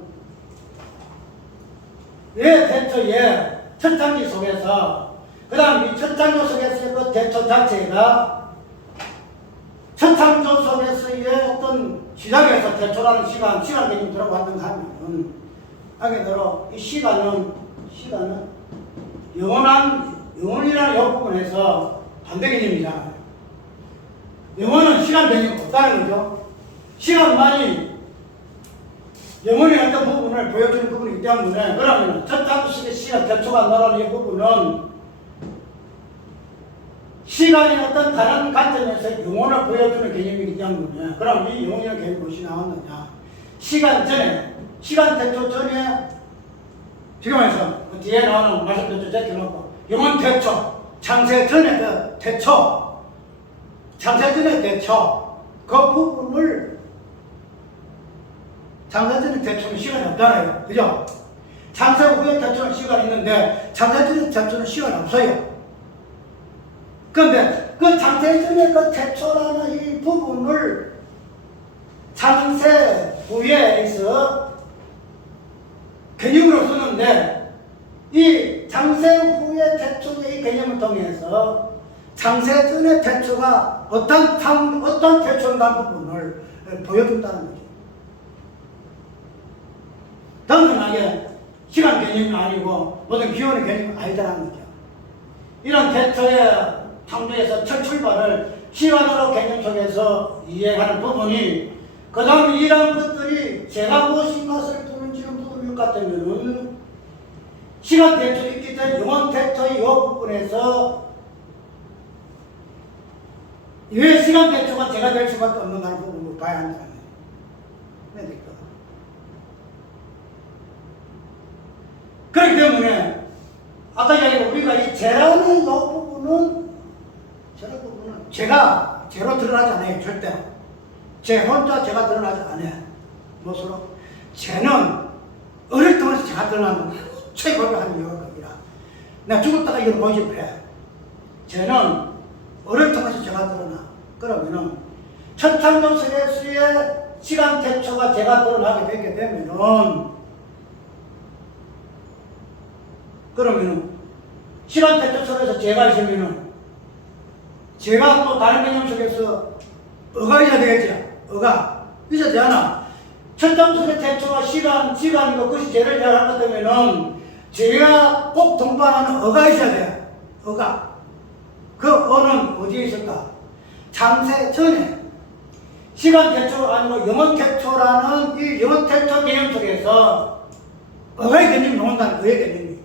왜 태초에 첫 장기 속에서 그 다음 이 첫 창조 속에서의 그 태초 자체가 첫 창조 속에서의 어떤 시작에서 태초라는 시간 개념이 들어왔는가 하면 하게대로 이 시간은 영원이라는 이 부분에서 반대 개념이잖아요. 영원은 시간 개념이 없다는 거죠. 시간만이 영혼의 어떤 부분을 보여주는 부분이기 때문에 그러면 첫 창조 속의 시간 태초가 너라는 이 부분은 시간이 어떤 다른 관점에서 영혼을 보여주는 개념이기 때문에 그럼 이 영혼이라는 개념이 무엇이 나왔느냐 시간 태초 전에 지금에서 그 뒤에 나오는 말씀도 제껴놓고 영혼 태초 창세 전에 그 태초 그 부분을 창세 전에 태초는 시간이 없잖아요. 그죠? 창세 후에 태초는 시간이 있는데 창세 전에 태초는 시간이 없어요. 그런데 그 창세 전에 그 태초라는 이 부분을 창세 후에서 개념으로 쓰는데 이 창세 후의 태초의 개념을 통해서 창세 전의 태초가 어떤 태초인가 부분을 보여준다는 거죠. 단순하게 시간 개념이 아니고 모든 기원의 개념이 아니다라는 거죠. 이런 대처의 창조에서 첫 출발을 시간으로 개념 속에서 이해하는 부분이 그 다음에 이러한 것들이 제가 무엇인 것을 부르지는 부분일 것 같으면 시간 대처에 있기 때문에 영원 대처의 이 부분에서 왜 시간 대처가 제가 될 수밖에 없는가 하는 부분을 봐야 한다는 거예요. 그렇기 때문에 아까 이야기한 우리가 이 제라는 부분은 제가 제로 드러나지 않아요. 절대. 제 혼자 제가 드러나지 않아요. 무엇으로? 쟤는 어릴 때부터 제가 드러나는 거예요. 최고로 하는 영역이라. 내가 죽었다가 이걸 보지 그래. 쟤는 어릴 때부터 제가 드러나. 그러면은 천창조 세계수의 시간 대처가 제가 드러나게 되게 되면은 그러면은 시간 대처 속에서 제가 있으면은 제가 또 다른 개념 속에서 어가 있어야 되겠지. 어가 있어야 되잖아. 천장술의 대처가 시간이고 그것이 죄를 제한할 것 때문에는 제가 꼭 동반하는 어가 있어야 돼. 어가. 그 어는 어디에 있을까? 장세 전에 시간 대처가 아니고 영원 대처라는 이 영원 대처 개념 속에서 어의 개념이 나온다는 어의 개념이.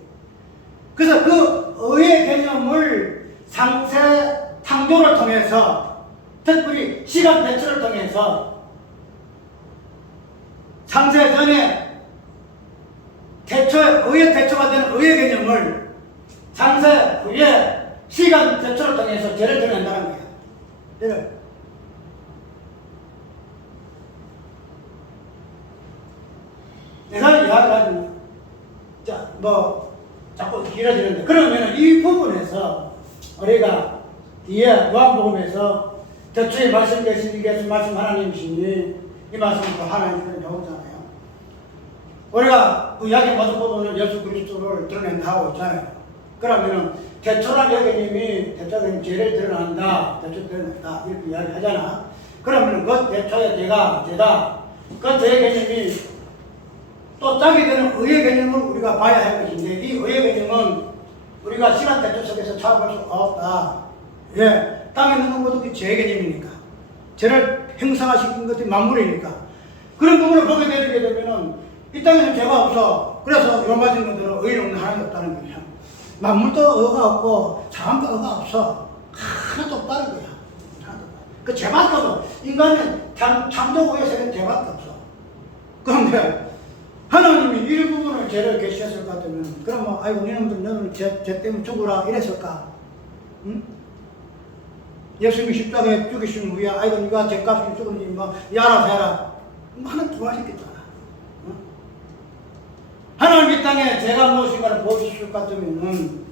그래서 그 어의 개념을 상세 창조를 통해서 특별히 시간 대처를 통해서 상세 전에 의의 대처가 되는 의의 개념을 상세 후에 시간 대처를 통해서 죄를 드러낸다는 거야. 죄를. 내가 이야기하는 자, 자꾸 길어지는데 그러면 이 부분에서 우리가 뒤에 요한복음에서 대초에 말씀되신 예수 말씀 하나님이시니 이 말씀도 하나님께서 나오잖아요. 우리가 그 이야기 모든 부분은 예수 그리스도를 드러낸다 하고 있잖아요. 그러면은 대초라는 개념이 대초는 죄를 드러난다, 대초 드러낸다 이렇게 이야기하잖아. 그러면은 그 대초의 죄다. 그 죄의 개념이 또 짝이 되는 의의 개념을 우리가 봐야 할 것인데 이 의의 개념은 우리가 시간 대초 속에서 찾아볼 수 없다. 예, 땅에 있는 것도 그 죄의 개념이니까 죄를 행사시킨 것이 만물이니까 그런 부분을 보게 되게 되면은 이 땅에는 죄가 없어. 그래서 요마진 것들은 의로운 하나도 없다는 거야. 만물도 의가 없고 사람도 의가 없어. 하나도 없다는 거야. 그 죄밖에 없어. 인간은 창조 후에 생긴 죄밖에 없어. 그런데 하나님이 이 부분을 죄를 계시했을 것 같으면 그럼 아이고 너는 죄 때문에 죽으라 이랬을까? 응? 예수님이 십자가에 죽이신 후에 아이고 네가 죄값이 죽으니 야라 해라 하나님 도와주겠잖아. 응? 하나님 이 땅에 죄가 무엇인가를 보여주실 것 같으면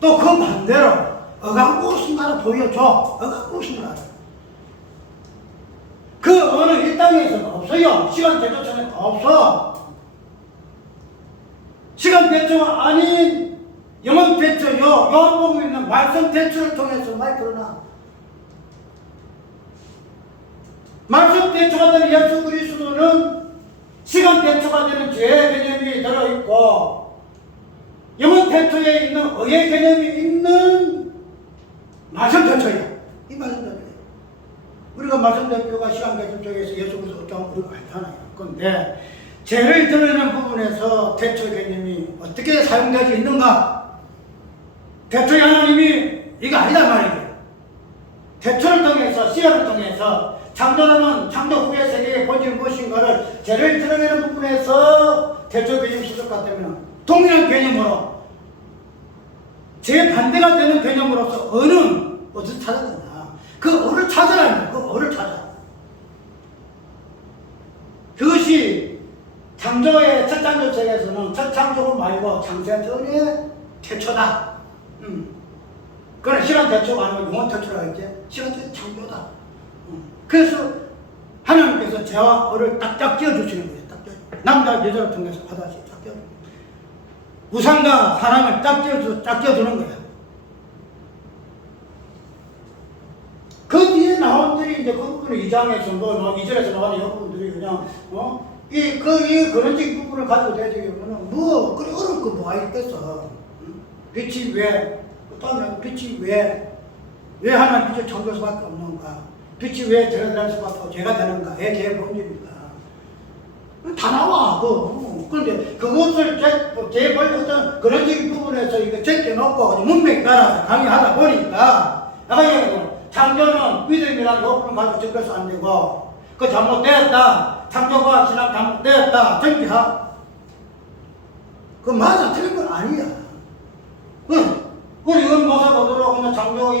또 그 반대로 어가 무엇인가를 보여줘. 어가 무엇인가를 그 어는 이 땅에서는 없어요. 시간 대조처는 없어. 시간 대처가 아닌 영원 대처요. 요한복음에 있는 말씀 대처를 통해서 많이 드러나. 말씀 대처가 되는 예수 그리스도는 시간 대처가 되는 죄의 개념이 들어있고 영원 대처에 있는 의의 개념이 있는 말씀 대처야. 이 말씀 대처야. 우리가 말씀 대처가 시간 대처 쪽에서 예수 그리스도 어쩌면 우리가 알잖아요. 그런데 죄를 드러내는 부분에서 대처 개념이 어떻게 사용되지 있는가? 대처의 하나님이 이거 아니다 말이에요. 대처를 통해서 시간을 통해서 창조라는 창조 후의 세계의 본질이 무엇인가를 죄를 드러내는 부분에서 대처 개념이 있을 것 같다면 동일한 개념으로 제 반대가 되는 개념으로서 어는 어디서 찾아가나? 그 어를 찾으라는 거야. 그 어를 찾아. 그것이 창조의 첫 창조 세계에서는 첫 창조가 말고 창세 전의 태초다. 그건 시간 태초가 아니고 영원 태초라고 했지. 시간 태초 창조다. 그래서 하나님께서 죄와 어를 딱 지어주시는 거예요. 딱 지어. 남자 여자를 통해서 하다시 딱 지어주는 거예요. 우상과 사람을 딱 지어주는 거예요. 그 뒤에 나온 들이 이제 그 부분을 2장에서 2절에서 나오는 이 부분들이 그냥 그런 부분을 가지고 되지, 그러면 뭐 그래 어려울 거 뭐가 있겠어. 응? 빛이 왜 하나님 빛을 창조할 수밖에 없는가? 빛이 왜 드러날 수밖에 없고 죄가 되는가? 왜 죄의 본질인가? 다 나와. 그런데 그것을 제 어떤 그런적인 부분에서 이거 제껴놓고 문맥 따라 강의하다 보니까 내가 얘기하는 창조는 믿음이라는 욕구를 가지고 접해서 안 되고 그 잘못되었다. 창조가 신학 잘못되었다. 정비하. 그 맞아. 틀린 건 아니야. 우리 은모사 보도록 그냥 창조가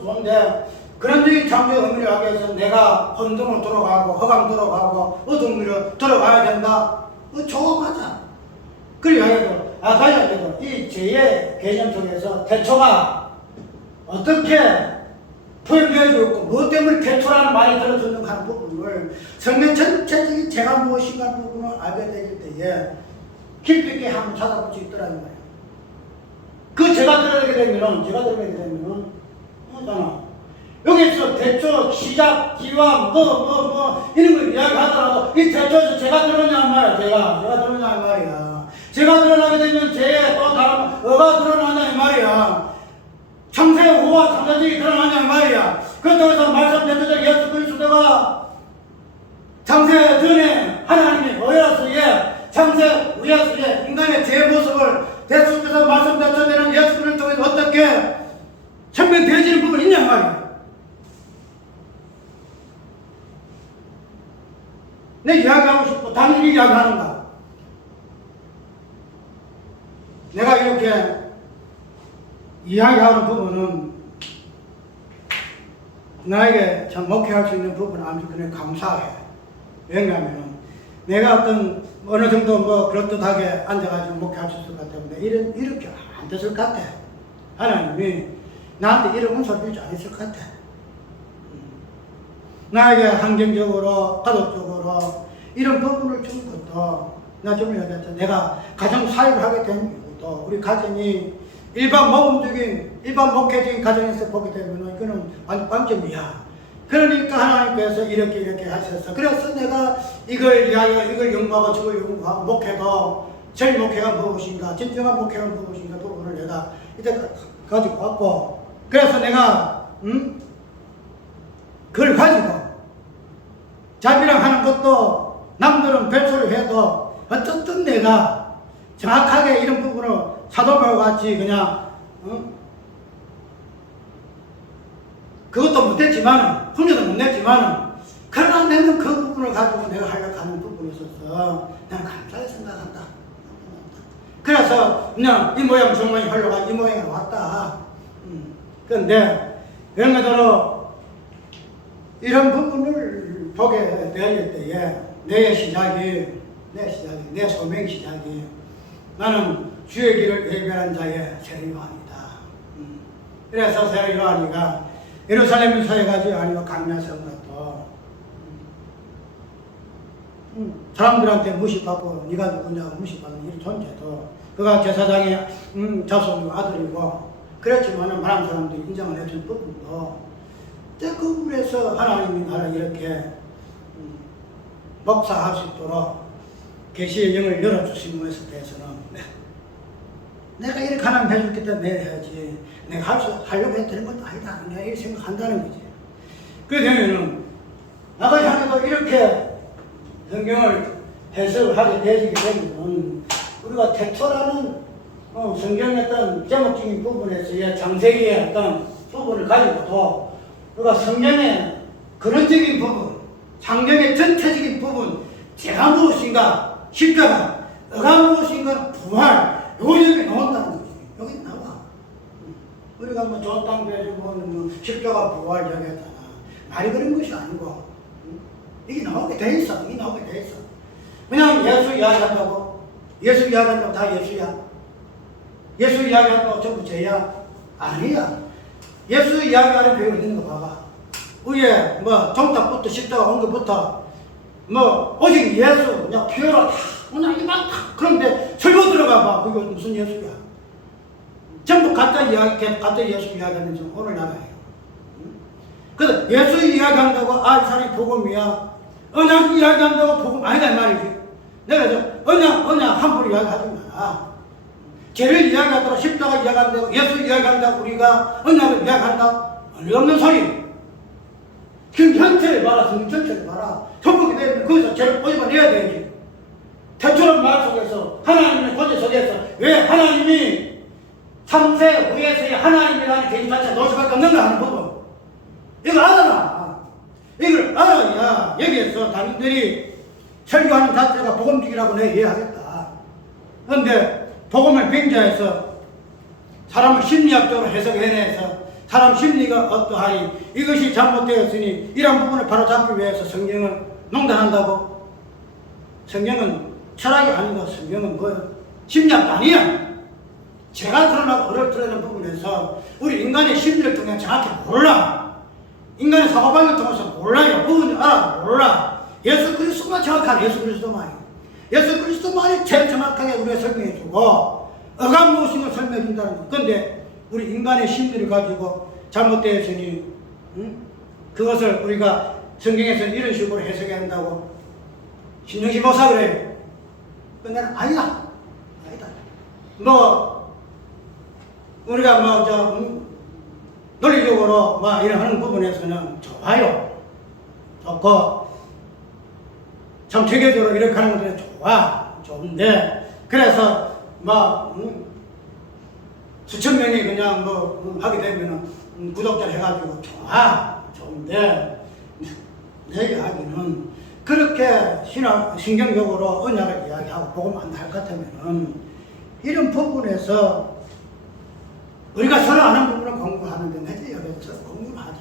좋은데 그런적인 창조의 의미를 하기 위해서 내가 혼돈으로 들어가고 허강 들어가고 어둠으로 들어가야 된다. 좋아 맞아. 그래야 해도 아까야 해도 이 죄의 개념 속에서 태초가 어떻게 표현되어 있고 무엇 때문에 태초라는 말이 들어주는가 하는 부분을 성경 전체적인 죄가 무엇인가 부분을 알게 되길 때에 깊이 있게 한번 찾아볼 수 있더라는 거예요. 그 죄가 들어가게 되면은 있잖아. 여기서 대초, 시작, 기와, 이런 걸 이야기하더라도, 이 대초에서 죄가 드러나는 말이야, 죄가 드러나는 말이야. 죄가 드러나게 되면 죄에 또 다른, 어가 드러나냐, 이 말이야. 창세의 호와 창조적이 드러나냐, 이 말이야. 그렇다고 해서 말씀드린 대로 예수 그리스도가 창세 전에 하나님이 어여서에, 창세 후에서에 인간의 죄 모습을 대속해서 말씀드렸던 예수 그리스도를 통해서 어떻게 설명되어지는 부분이 있냐, 말이야. 내 이야기하고 싶고 당연히 이야기하는가? 내가 이렇게 이야기하는 부분은 나에게 참 목회할 수 있는 부분은 아주 그냥 감사해. 왜냐하면 내가 어떤 어느 정도 그럴듯하게 앉아가지고 목회할 수 있을 것 같은데 이렇게 안 됐을 것 같아. 하나님이 나한테 이런 은사를 주지 않았을 것 같아. 나에게 환경적으로, 가족적으로 이런 부분을 준 것도 나 좀 얘기했죠. 내가 가정 사역을 하게 된 이유도 우리 가정이 일반 목회적인 가정에서 보게 되면 이거는 완전 빵점이야. 그러니까 하나님께서 이렇게 하셔서 그래서 내가 이걸 연구하고 저걸 연구하고 목회도 전 목회가 무엇인가 진정한 목회가 무엇인가 부분을 내가 이제 가지고 왔고 그래서 내가 그걸 가지고 자비랑 하는 것도 남들은 별소리 해도 어쨌든 내가 정확하게 이런 부분을 사도바와 같이 그냥 그것도 못했지만은 훈련도 못냈지만은 그러나 내는 그 부분을 가지고 내가 하려고 하는 부분이 있어서 나는 감사하게 생각한다. 그래서 그냥 이 모양 저 모양 하려고 이 모양으로 왔다. 그런데 영어대로 이런 부분을 보게 될 때에 내 소명 시작이 나는 주의 길을 예배하는 자의 세례요한이다. 그래서 세례요한이가 예루살렘을 서해가지고 아니면 강야성 같도 사람들한테 무시받고 네가 누구냐고 무시받는 이런 존재도 그가 제사장의 자손이고 아들이고 그렇지만은 많은 사람들이 인정을 해준 부분도 그 부분에서 하나님이 나를 이렇게 목사할 수 있도록 계시의 영을 열어주신 것에 대해서는 내가 이렇게 하나님 해줬기 때문에 해야지 내가 하려고 했던 것도 아니다. 내가 이렇게 생각한다는 거지. 그러면은 나가 향해도 이렇게 성경을 해석을 하게 되게 되면 우리가 태초라는 성경의 어떤 제목적인 부분에서의 장세기의 어떤 부분을 가지고도 우리가 성경의 근원적인 부분, 성경의 전체적인 부분, 죄가 무엇인가, 십자가, 의가 무엇인가, 부활, 요즘에 나온다는 거지. 여기 나와. 우리가 좋은 땅 배주고 십자가 부활 이야기했잖아. 말이 그런 것이 아니고 이게 나오게 돼 있어. 그냥 예수 이야기한다고 다 예수야. 예수 이야기한다고 전부 죄야? 아니야. 예수 이야기하는 배우 있는 거 봐봐. 위에 종탑부터 십자가 온 것부터 오직 예수 그냥 피어라 그냥 이만 탁 그런데 설교 들어가 봐. 그게 무슨 예수야? 전부 가짜 예수 이야기하면서 오늘날아요. 그래서 예수 이야기한다고 이 사람이 복음이야. 언약 이야기한다고 복음 아니다 이 말이지. 내가 언약 함부로 이야기하지 마. 거야. 죄를 이야기하도록 십자가 이야기한다고 예수 이야기한다고 우리가 언약을 이야기한다? 어이없는 소리. 그 전체를 봐라. 성경 전체를 봐라. 천국이 되면 거기서 죄를 꼬집어내야 되지. 태초의 말 속에서 하나님의 권세 속에서 왜 하나님이 3세 후에서의 하나님이라는 개인 자체가 놓을 수밖에 없는가 하는 부분. 이걸 알아라. 이걸 알아야 여기에서 당신들이 설교하는 자체가 복음직이라고 내가 이해하겠다. 그런데 복음을 빙자해서 사람을 심리학적으로 해석해내서 사람 심리가 어떠하니 이것이 잘못되었으니 이런 부분을 바로잡기 위해서 성경을 농단한다고? 성경은 철학이 아니고 성경은 뭐야? 심리학도 아니야. 제가 드러나고 어를 드러내는 부분에서 우리 인간의 심리를 통해 정확히 몰라. 인간의 사고방식을 통해서 몰라요. 부분을 알아 몰라. 예수 그리스도만 정확한 예수 그리스도만이. 예수 그리스도만이 제일 정확하게 우리가 설명해주고 어감 무엇인가 설명해준다는 거. 그런데 우리 인간의 심리를 가지고 잘못되었으니 그것을 우리가 성경에서는 이런 식으로 해석해야 한다고 신영시 목사 그래요. 근데 나는 아니다. 우리가 논리적으로 이런 하는 부분에서는 좋아요. 좋고 참 체계적으로 이렇게 하는 것들은 좋은데 그래서 수천 명이 그냥 하게 되면은 구독자를 해가지고 좋은데 내 이야기는 그렇게 신경적으로 언약을 이야기하고 복음 안 할 것 같으면은 이런 부분에서 우리가 서로 아는 부분을 공부하는데 내지 여기서 공부를 하자.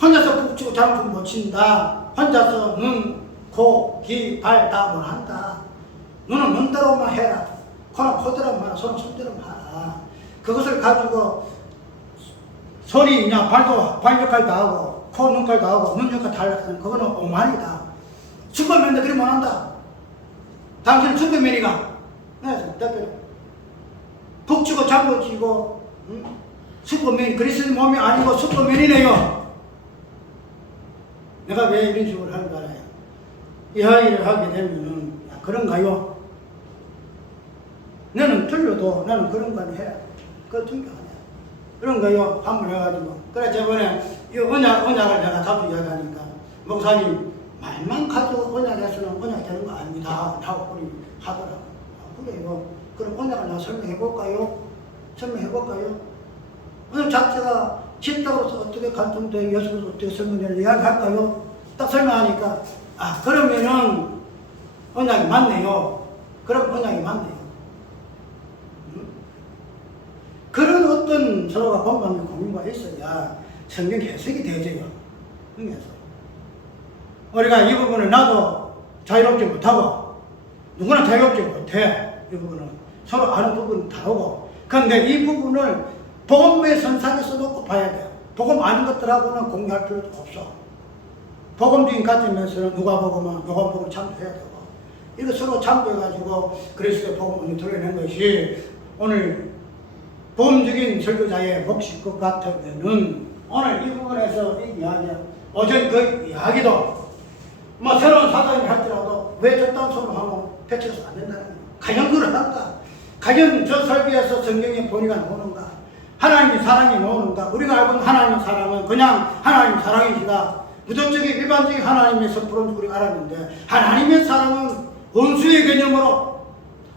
혼자서 북치고 장풍 못 친다. 혼자서 눈, 코, 귀, 발 다 못 한다. 눈은 눈대로만 해라. 코는 코대로만 하라. 손은 손대로만 하라. 그것을 가지고 손이 그냥 발 역할도 하고 코 눈깔도 하고 눈 역할 다 하려면 그거는 오만이다. 슈퍼맨도 그리 못한다. 당신은 슈퍼맨이가 북치고 장구치고 슈퍼맨 그리스도 몸이 아니고 슈퍼맨이네요. 내가 왜 이런 식으로 하는 줄 알아요? 이야기를 하게 되면은 그런가요? 너는 틀려도 나는 그런 건 해. 그거 중요하냐? 그런가요? 한번 해가지고. 그래 저번에 이 언약을 내가 자주 이야기하니까 목사님 말만 가지고 언약에서는 언약 되는 거 아닙니다. 하고 우리 하더라고. 그래요. 그럼 언약을 내가 설명해볼까요? 언약 자체가 십자가로서 어떻게 간통되어 예수로서 어떻게 설명되는지 이야기할까요? 딱 설명하니까 그러면은 언약이 맞네요. 그럼 언약이 맞네요. 그런 어떤 서로가 공감과 공유가 있어야 성경 해석이 되죠. 그래서 우리가 이 부분을 나도 자유롭지 못하고 누구나 자유롭지 못해. 이 부분은 서로 아는 부분 다르고. 그런데 이 부분을 복음의 선상에서 놓고 봐야 돼요. 복음 아닌 것들하고는 공유할 필요도 없어. 복음적인 관점에서는 누가복음 참조해야 되고. 이거 서로 참조해가지고 그리스도의 복음을 드러낸 것이 오늘 복음적인 설교자의 몫일 것 같으면은 오늘 이 부분에서 이 이야기야. 어제 그 이야기도 새로운 사단이 할지라도 왜 저딴 소리를 하고 배치해서 안 된다는 거야. 과연 그걸 할까? 과연 저 설교에서 성경의 본의가 나오는가? 하나님의 사랑이 나오는가? 우리가 알고 있는 하나님의 사랑은 그냥 하나님 사랑이시다. 무조건적인 일반적인 하나님의 선포를 우리가 알았는데 하나님의 사랑은 원수의 개념으로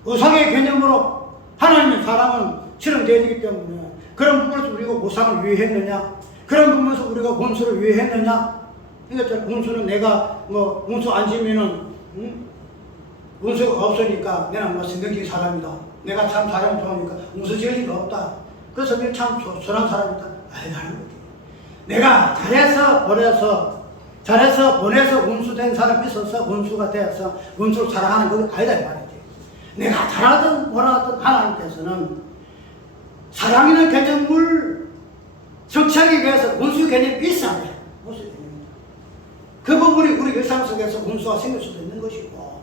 우상의 개념으로 하나님의 사랑은 실현되어지기 때문에 그런 부분에서 우리가 우상을 위해했느냐? 그런 부분에서 우리가 원수를 위해했느냐? 그러니까 원수는 내가 원수 안 지면은 원수가 없으니까 내가 성경적인 사람이다. 내가 참 사람이 좋으니까 원수 지을 리가 없다. 그래서 내가 참 선한 사람이다. 아니라는 거지. 내가 잘해서 보내서 원수된 사람이 있어서 원수가 되어서 원수를 사랑하는 건 아니다 이 말이지. 내가 잘하든 못하든 하나님께서는 사랑이라는 개념을 성취하기 위해서 원수 개념이 있어야 돼. 원수 개념. 그 부분이 우리 일상 속에서 원수가 생길 수도 있는 것이고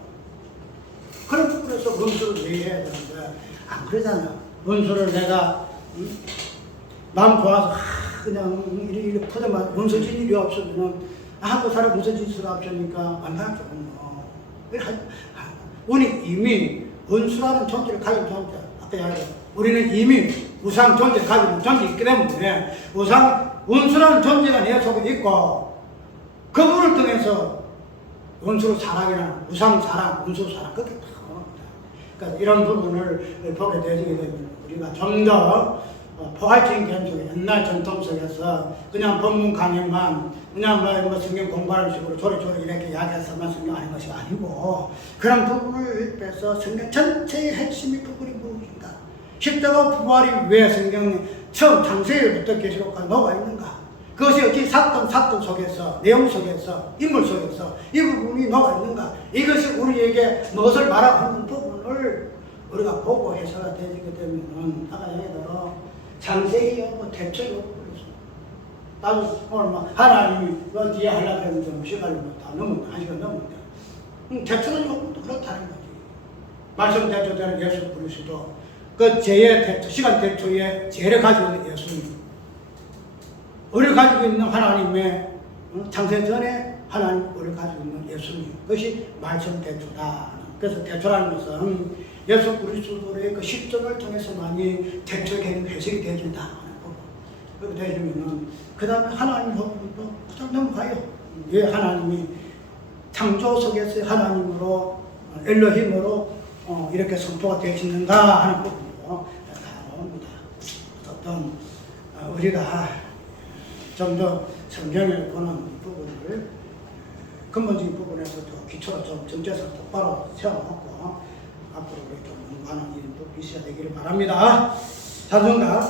그런 부분에서 원수를 이해해야 되는데 안 그러잖아. 원수를 내가 마음 좋아서 그냥 이렇게 퍼져만 원수 질 일이 없으면 그 사람 원수 질 수가 없으니까 안 가죠. 우리 이미 원수라는 존재를 가진 존재. 아까 이야기했죠. 우리는 이미 우상 존재를 가지고 있는 존재가 있기 때문에 원수라는 존재가 내 속에 있고 그분을 통해서 원수로 사랑이나 우상 사랑, 원수 사랑 그렇게 다 나옵니다. 그러니까 이런 부분을 보게 되게 되면 우리가 좀 더 포괄적인 개념 속에 옛날 전통 속에서 그냥 법문 강의만 그냥 뭐 성경 공부하는 식으로 조리조리 이렇게 이야기해서만 성경 아닌 것이 아니고 그런 부분을 빼서 성경 전체의 핵심이 부분이 무엇인가? 십자가 부활이 왜 성경에 처음 창세기부터 계시록까지 뭐가 있는가? 그것이 어찌 사건 속에서 내용 속에서 인물 속에서 이 부분이 뭐가 있는가? 이것이 우리에게 무엇을 말하는 부분을 우리가 보고 해석이 되게 되면은 아까 얘기대로 창세기요, 뭐 대체요, 나도 오늘 막 하나님이 뭐 뒤에 하려고 했는데 뭐 시간이 다 넘었다, 1시간 넘었다. 대처는 요것도 그렇다는 거지. 말씀 대처되는 예수 그리스도 그 죄의 대처, 시간 대처의 죄를 가지고 있는 예수님, 우리를 가지고 있는 하나님의 창세 전에 하나님 우리를 가지고 있는 예수님, 그것이 말씀 대처다. 그래서 대처라는 것은 예수 그리스도의 그 십자가를 통해서만이 대처 개념 해석이 되어진다 하는 거고, 그렇게 되어지면은 그 다음에 하나님 부분도 그냥 넘어가요. 왜 하나님이 창조 속에서 하나님으로 엘로힘으로 이렇게 선포가 되어지는가 하는 부분으로 다 나옵니다. 어떤 우리가 좀 더 성경을 보는 부분을 근본적인 부분에서 좀 기초로 좀 정체성 똑바로 세워놓고 앞으로 우리 좀 공부하는 일도 있어야 되기를 바랍니다. 찬송가